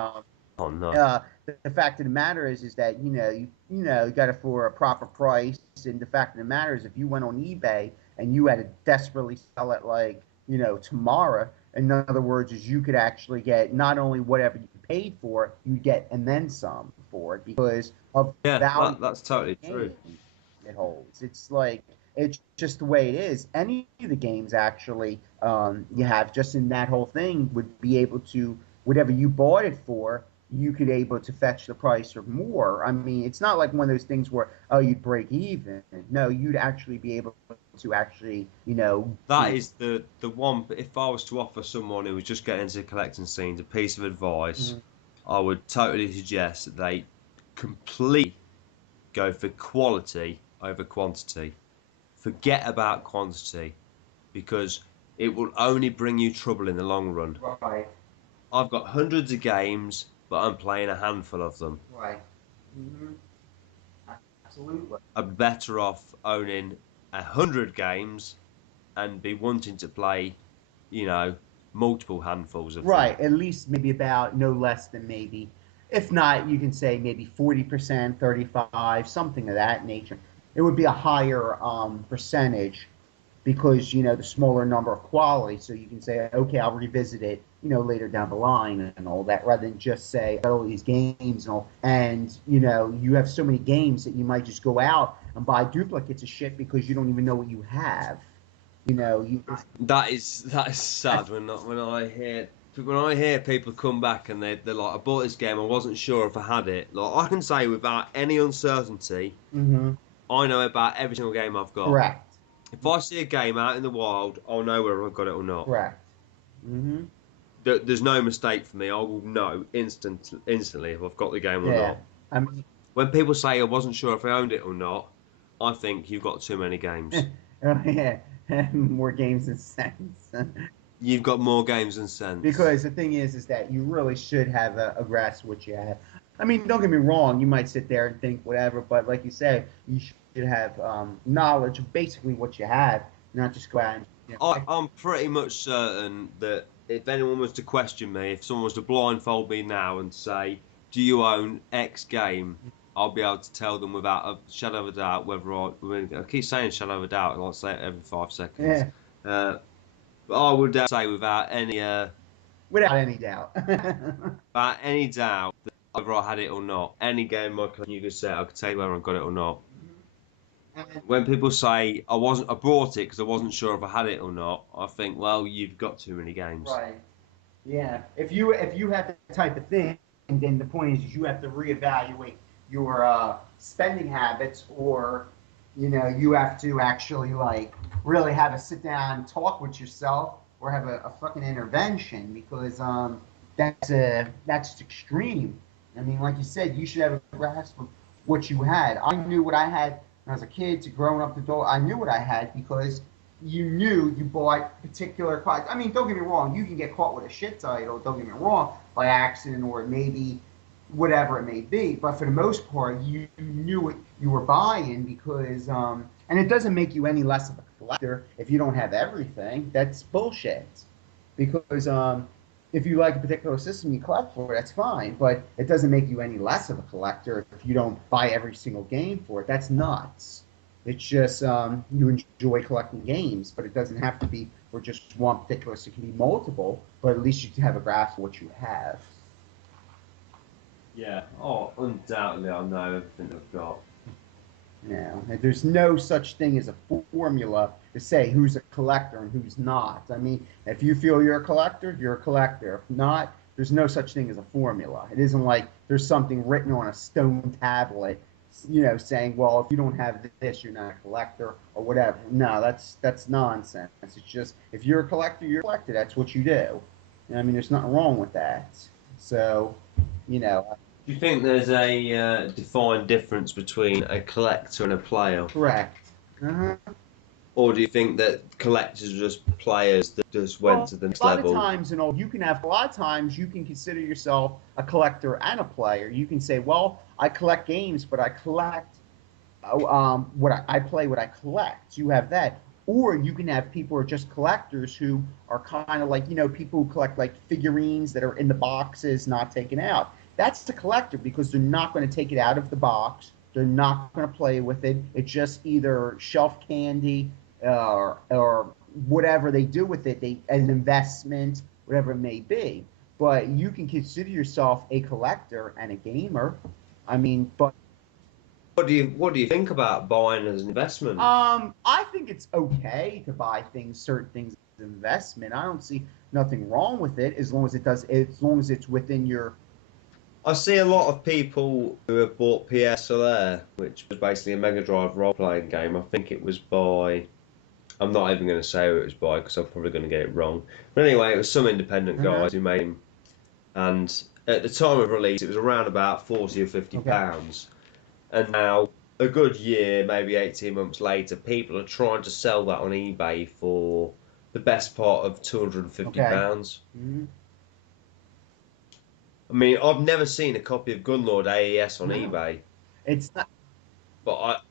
Oh no. the fact of the matter is that you got it for a proper price, and the fact of the matter is if you went on eBay and you had to desperately sell it like tomorrow, in other words, is you could actually get not only whatever you paid for, you get and then some for it because of the Yeah, value that's of totally the true. game it holds. It's just the way it is. Any of the games actually you have just in that whole thing would be able to whatever you bought it for, you could able to fetch the price or more. I mean, it's not like one of those things where you'd break even. No, you'd actually be able to actually That is the one. If I was to offer someone who was just getting into collecting scenes a piece of advice, Mhm. I would totally suggest that they completely go for quality over quantity. Forget about quantity because it will only bring you trouble in the long run. Right, I've got hundreds of games, but I'm playing a handful of them. right. Hmm. Absolutely. I'm better off owning 100 games and be wanting to play, you know, multiple handfuls of them. Right, at least maybe about no less than maybe, if not, you can say maybe 40%, 35, something of that nature. It would be a higher percentage because the smaller number of quality. So you can say, okay, I'll revisit it, later down the line and all that, rather than just say all these games and all. And you have so many games that you might just go out and buy duplicates of shit because you don't even know what you have. You That is sad when I hear people come back and they're like, I bought this game, I wasn't sure if I had it. Like I can say without any uncertainty, Mm-hmm. I know about every single game I've got. Correct. If I see a game out in the wild, I'll know whether I've got it or not. Correct. Mm-hmm. There's no mistake for me. I will know instantly if I've got the game or Yeah. not. I mean, When people say I wasn't sure if I owned it or not, I think you've got too many games. oh, yeah, more games than sense. You've got more games than sense. Because the thing is that you really should have a grasp of what you have. I mean, don't get me wrong. You might sit there and think whatever, but like you said, you should have knowledge of basically what you have, not just go out and. I'm pretty much certain that if anyone was to question me, if someone was to blindfold me now and say, "Do you own X game?" I'll be able to tell them without a shadow of a doubt whether I keep saying shadow of a doubt, and I'll say it every 5 seconds. Yeah, But I would say without any doubt. without any doubt that whether I had it or not, any game you could say, I could tell you whether I got it or not. When people say I bought it because I wasn't sure if I had it or not, I think, well, you've got too many games. Right. Yeah. If you have that type of thing, then the point is you have to reevaluate your spending habits, or you have to actually really have a sit down talk with yourself or have a fucking intervention because that's extreme. I mean, like you said, you should have a grasp of what you had. I knew what I had when I was a kid to growing up to adult. I knew what I had because you knew you bought particular cards. I mean, don't get me wrong, you can get caught with a shit title, don't get me wrong, by accident or maybe whatever it may be. But for the most part, you knew what you were buying because, and it doesn't make you any less of a collector if you don't have everything. That's bullshit. Because if you like a particular system you collect for, that's fine. But it doesn't make you any less of a collector if you don't buy every single game for it. That's nuts. It's just you enjoy collecting games, but it doesn't have to be for just one particular. So it can be multiple, but at least you can have a grasp of what you have. Yeah. Oh, undoubtedly, I know everything I've got. Yeah, there's no such thing as a formula to say who's a collector and who's not. I mean, if you feel you're a collector, you're a collector. If not, there's no such thing as a formula. It isn't like there's something written on a stone tablet, saying, well, if you don't have this, you're not a collector or whatever. No, that's nonsense. It's just if you're a collector, you're a collector. That's what you do. I mean, there's nothing wrong with that. So, Do you think there's a defined difference between a collector and a player? Correct. Uh-huh. Or do you think that collectors are just players that just went to the next level? A lot of times you can consider yourself a collector and a player. You can say, well, I collect games, but I collect I play what I collect. You have that. Or you can have people who are just collectors who are kind of like, people who collect like figurines that are in the boxes, not taken out. That's the collector because they're not going to take it out of the box. They're not going to play with it. It's just either shelf candy or whatever they do with it, an investment, whatever it may be. But you can consider yourself a collector and a gamer. I mean, but what do you think about buying as an investment? I think it's okay to buy certain things as an investment. I don't see nothing wrong with it as long as it's within your. I see a lot of people who have bought PSLR, which was basically a Mega Drive role-playing game. I think it was by. I'm not even going to say who it was by because I'm probably going to get it wrong. But anyway, it was some independent guys who made him. And at the time of release, it was around about 40 or 50 pounds. And now, a good year, maybe 18 months later, people are trying to sell that on eBay for the best part of £250. Mm-hmm. I mean, I've never seen a copy of Gunlord AES on eBay. It's not. But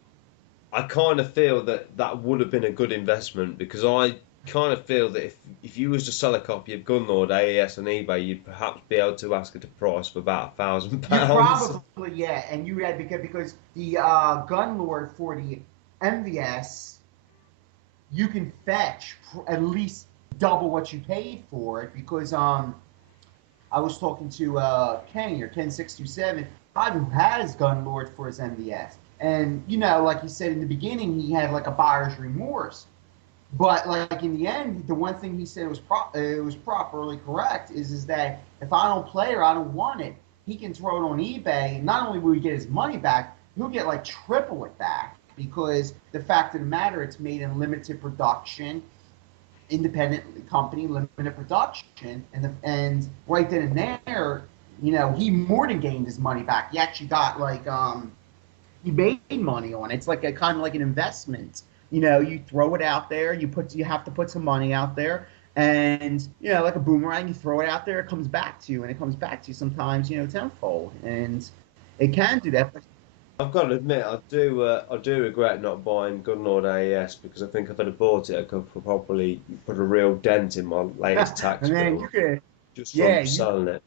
I kind of feel that would have been a good investment because I kind of feel that if you was to sell a copy of Gunlord AES on eBay, you'd perhaps be able to ask at a price of about £1,000. Probably, yeah. And you had because the Gunlord for the MVS, you can fetch at least double what you paid for it because I was talking to Kenny or Ken627, who has Gunlord for his MVS. And, like you said in the beginning, he had like a buyer's remorse. But like in the end, the one thing he said was properly correct is that if I don't play or I don't want it, he can throw it on eBay. Not only will he get his money back, he'll get like triple it back because the fact of the matter, it's made in limited production, independent company, limited production, and right then and there, he more than gained his money back. He actually got like he made money on it. It's like a kind of like an investment. You throw it out there, you have to put some money out there, and like a boomerang, you throw it out there, it comes back to you, and it comes back to you sometimes, tenfold, and it can do that. I've got to admit, I do regret not buying Gunlord AES because I think if I'd have bought it, I could probably put a real dent in my latest tax bill just from selling it.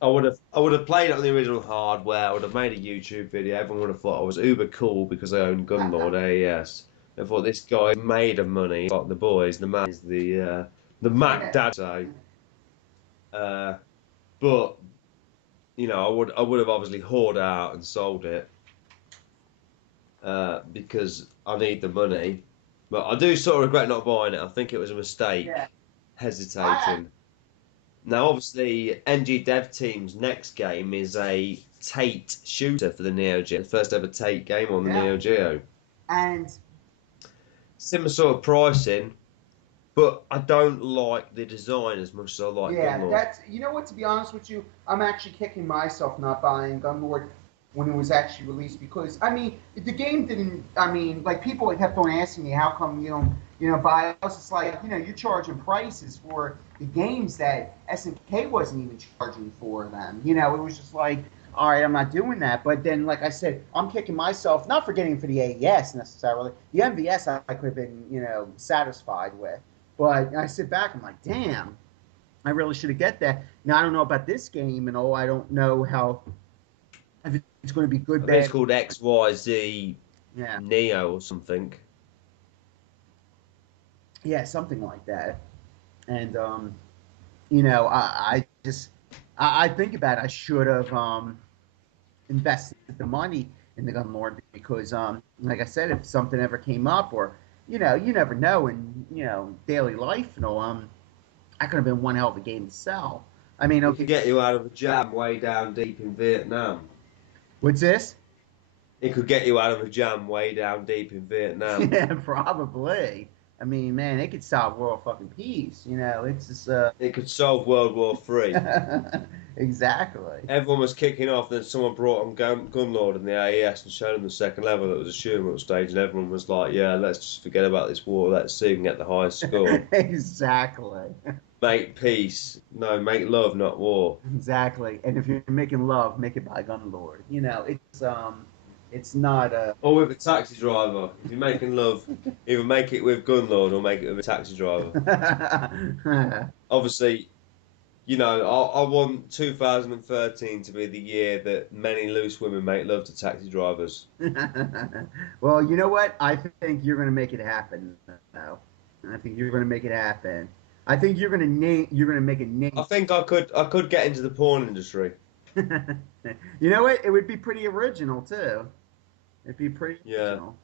I would have played it on the original hardware. I would have made a YouTube video. Everyone would have thought I was uber cool because I owned Gunlord AES. I thought this guy made of money. Got the boys. The man is the Mac Dad. So, but I would have obviously hoarded out and sold it because I need the money. But I do sort of regret not buying it. I think it was a mistake, hesitating. Now, obviously, NG Dev Team's next game is a Tate shooter for the Neo Geo, the first ever Tate game on the Neo Geo. And similar sort of pricing, But I don't like the design as much as I like Yeah, Gunlord. that's, you know what, to be honest with you, I'm actually kicking myself not buying Gunlord when it was actually released, because I mean the game didn't, I mean, like, people kept on asking me how come you don't buy it. It's like, you're charging prices for the games that SNK wasn't even charging for them. It was just like, all right, I'm not doing that. But then, like I said, I'm kicking myself, not for getting for the AES necessarily. The MVS I could have been, satisfied with. But I sit back, I'm like, damn, I really should have get that. Now I don't know about this game and all. I don't know how, if it's going to be good, I think it's bad. called XYZ Yeah, Neo or something. yeah, something like that. And I just I think about it, I should have invested the money in the Gunlord, because like I said, if something ever came up, or you never know in daily life and all, that could have been one hell of a game to sell. I mean, It could okay, get you out of a jam way down deep in Vietnam. what's this? It could get you out of a jam way down deep in Vietnam. Yeah, probably. I mean, man, it could solve world fucking peace. It's just It could solve World War Three. exactly. Everyone was kicking off, then someone brought on Gunlord in the AES and showed them the second level that was a shoot stage, and everyone was like, yeah, let's just forget about this war, let's see who can get the highest score. Exactly. Make peace. No, make love, not war. Exactly. And if you're making love, make it by Gunlord. It's not a. Or with a taxi driver. If you're making love, either make it with Gunlord or make it with a taxi driver. Obviously, I want 2013 to be the year that many loose women make love to taxi drivers. Well, you know what? I think you're going to make it happen. Now, I think you're going to make it happen. I think you're going to name. You're going to make a name. I think I could get into the porn industry. You know what? It would be pretty original too. It'd be pretty Yeah. original.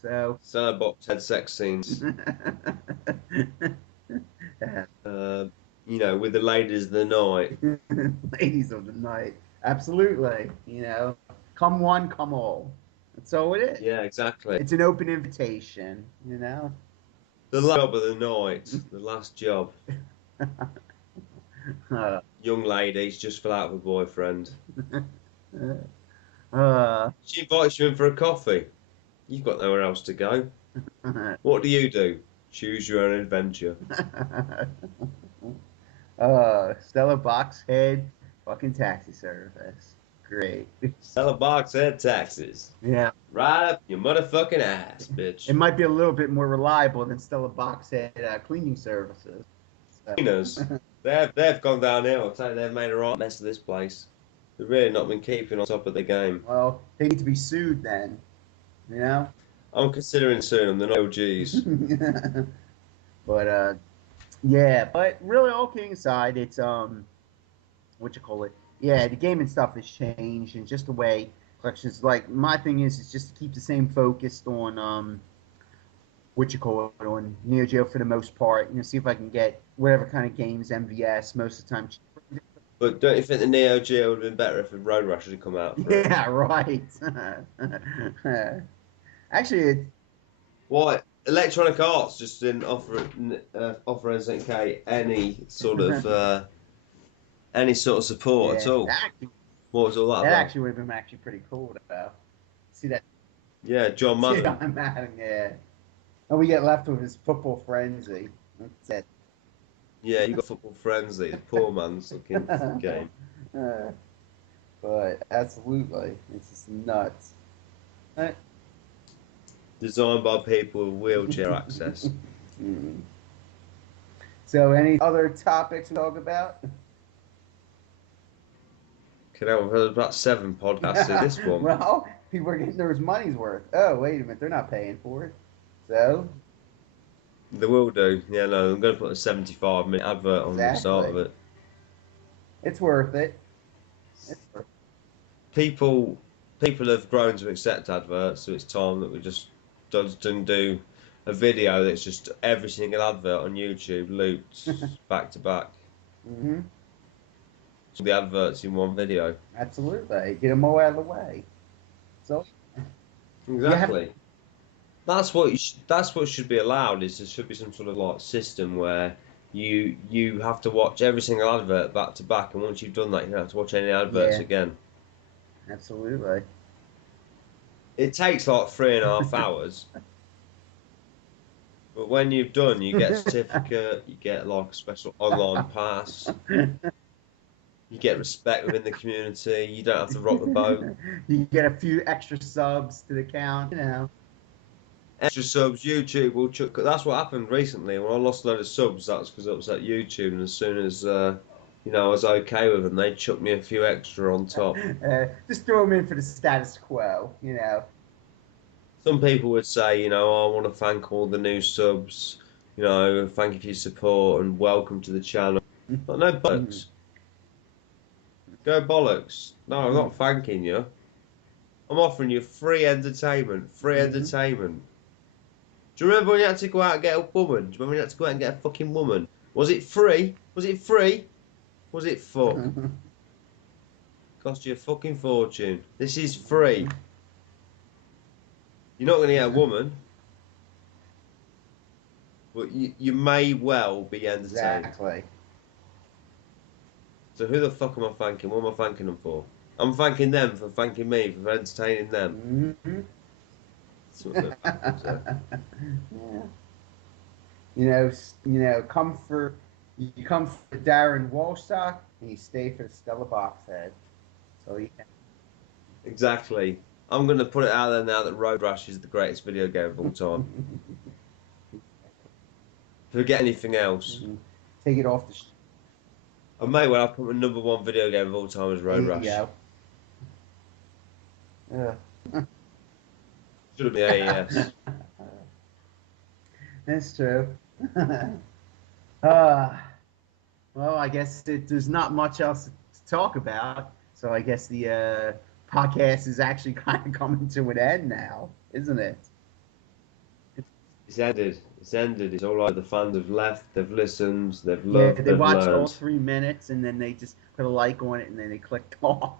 So. Stella Box Head sex scenes. With the ladies of the night. Ladies of the night. Absolutely. Come one, come all. That's all it is. Yeah, exactly. It's an open invitation. The last job of the night. The last job. Young ladies just fell out with a boyfriend. She invites you in for a coffee. You've got nowhere else to go. What do you do? Choose your own adventure. Stella Box Head fucking taxi service. Great. Stella Box Head taxes. Yeah. Right up your motherfucking ass, bitch. It might be a little bit more reliable than Stella Box Head cleaning services. Cleaners. They've gone downhill. I'll tell you, they've made a right mess of this place. They've really not been keeping on top of the game. Well, they need to be sued then. I'm considering suing them. They're not OGs. But yeah. But really, all kidding aside, it's what you call it? Yeah, the game and stuff has changed, and just the way collections. Like, my thing is just to keep the same focused on what you call it, on Neo Geo for the most part. See if I can get whatever kind of games, MVS most of the time. But don't you think the Neo Geo would have been better if the Road Rash had come out? Yeah, right. Actually, Why? Electronic Arts just didn't offer SNK any sort of support at all. What was all that That about? actually would have been actually pretty cool though. See that? Yeah, John Madden. John Madden, yeah. And we get left with his football frenzy. That's it. Yeah, you got Football Frenzy, the poor man's looking game. But absolutely, it's just nuts. Designed by people with wheelchair access. So, any other topics to talk about? We've had about 7 podcasts in this one. Well, people are getting their money's worth. Oh, wait a minute, they're not paying for it. So? They will do. Yeah, no, I'm going to put a 75-minute advert on the start of it. It's worth it. People have grown to accept adverts, so it's time that we just don't do a video that's just every single advert on YouTube looped back to back. Mm-hmm. So the adverts in one video. Absolutely. Get them all out of the way. So Exactly. That's what should be allowed. Is there should be some sort of like system where you have to watch every single advert back to back, and once you've done that, you don't have to watch any adverts Yeah, again. absolutely. It takes like 3.5 hours, but when you've done, you get a certificate, you get like a special online pass, you get respect within the community. You don't have to rock the boat. You get a few extra subs to the count, you know. Extra subs, YouTube will chuck. That's what happened recently when I lost a load of subs. That's because it was at YouTube, and as soon as I was okay with them, they chucked me a few extra on top. Just throw them in for the status quo, you know. Some people would say, I want to thank all the new subs, thank you for your support and welcome to the channel. But no bollocks. Go bollocks. No, I'm not thanking you. I'm offering you free entertainment. Free entertainment. Do you remember when you had to go out and get a woman? Do you remember when you had to go out and get a fucking woman? Was it free? Was it free? Was it fuck? Cost you a fucking fortune. This is free. You're not going to get a woman, but you may well be entertained. Exactly. So who the fuck am I thanking? What am I thanking them for? I'm thanking them for thanking me for entertaining them. That's what they're thanking, so. Yeah. You come for Darren Walstock and you stay for the Stella Box Head. So yeah. Exactly. I'm going to put it out there now that Road Rash is the greatest video game of all time. Forget anything else. Take it off the. I may well have put my #1 video game of all time as Road Rash. Yeah. Should have been AES. That's true. Well, I guess there's not much else to talk about. So I guess the podcast is actually kind of coming to an end now, isn't it? It's ended. It's ended. It's all right. The fans have left. They've listened. They've loved. Yeah, they they've watched learned. all 3 minutes and then they just put a like on it and then they clicked off.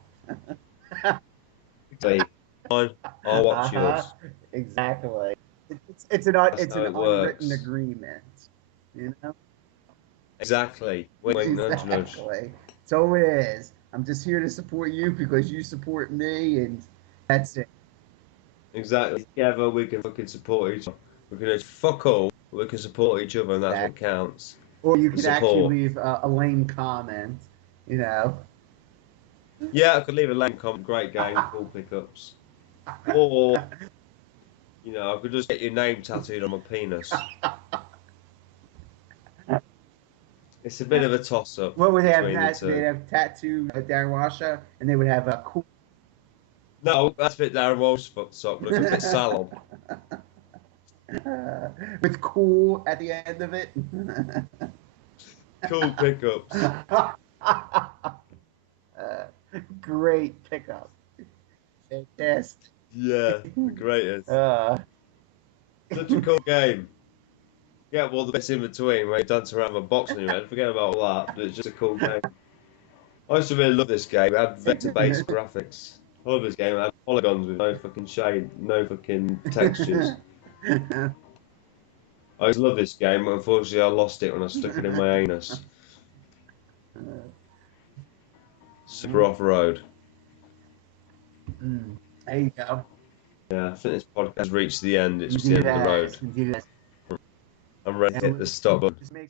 Fine. I'll watch yours. Exactly. It's an works. unwritten agreement, you know. Exactly. Wink, wink, nudge, nudge. Exactly. So it is. I'm just here to support you because you support me, and that's it. Exactly. Together we can fucking support each other. We can just fuck all, but we can support each other, and that's what counts. Or you could actually leave a lame comment, you know. Yeah, I could leave a lame comment. Great game, cool pickups. Or, I could just get your name tattooed on my penis. It's a bit of a toss-up. What would they have? They'd have tattoo Darren Washer, and they would have a cool. No, that's a bit Darren Walsh's sock. Look, it's a bit salon. With cool at the end of it. Cool pickups. Great pickup. Fantastic. Yeah, the greatest. Such a cool game. Yeah, well, the bits in between where you dance around with a box on your head, forget about all that, but it's just a cool game. I used to really love this game. It had vector-based graphics. I love this game. It had polygons with no fucking shade, no fucking textures. I used to love this game, but unfortunately I lost it when I stuck it in my anus. Super off-road. There you go. Yeah, I think this podcast has reached the end. It's the end of the road. I'm ready to hit the stop button.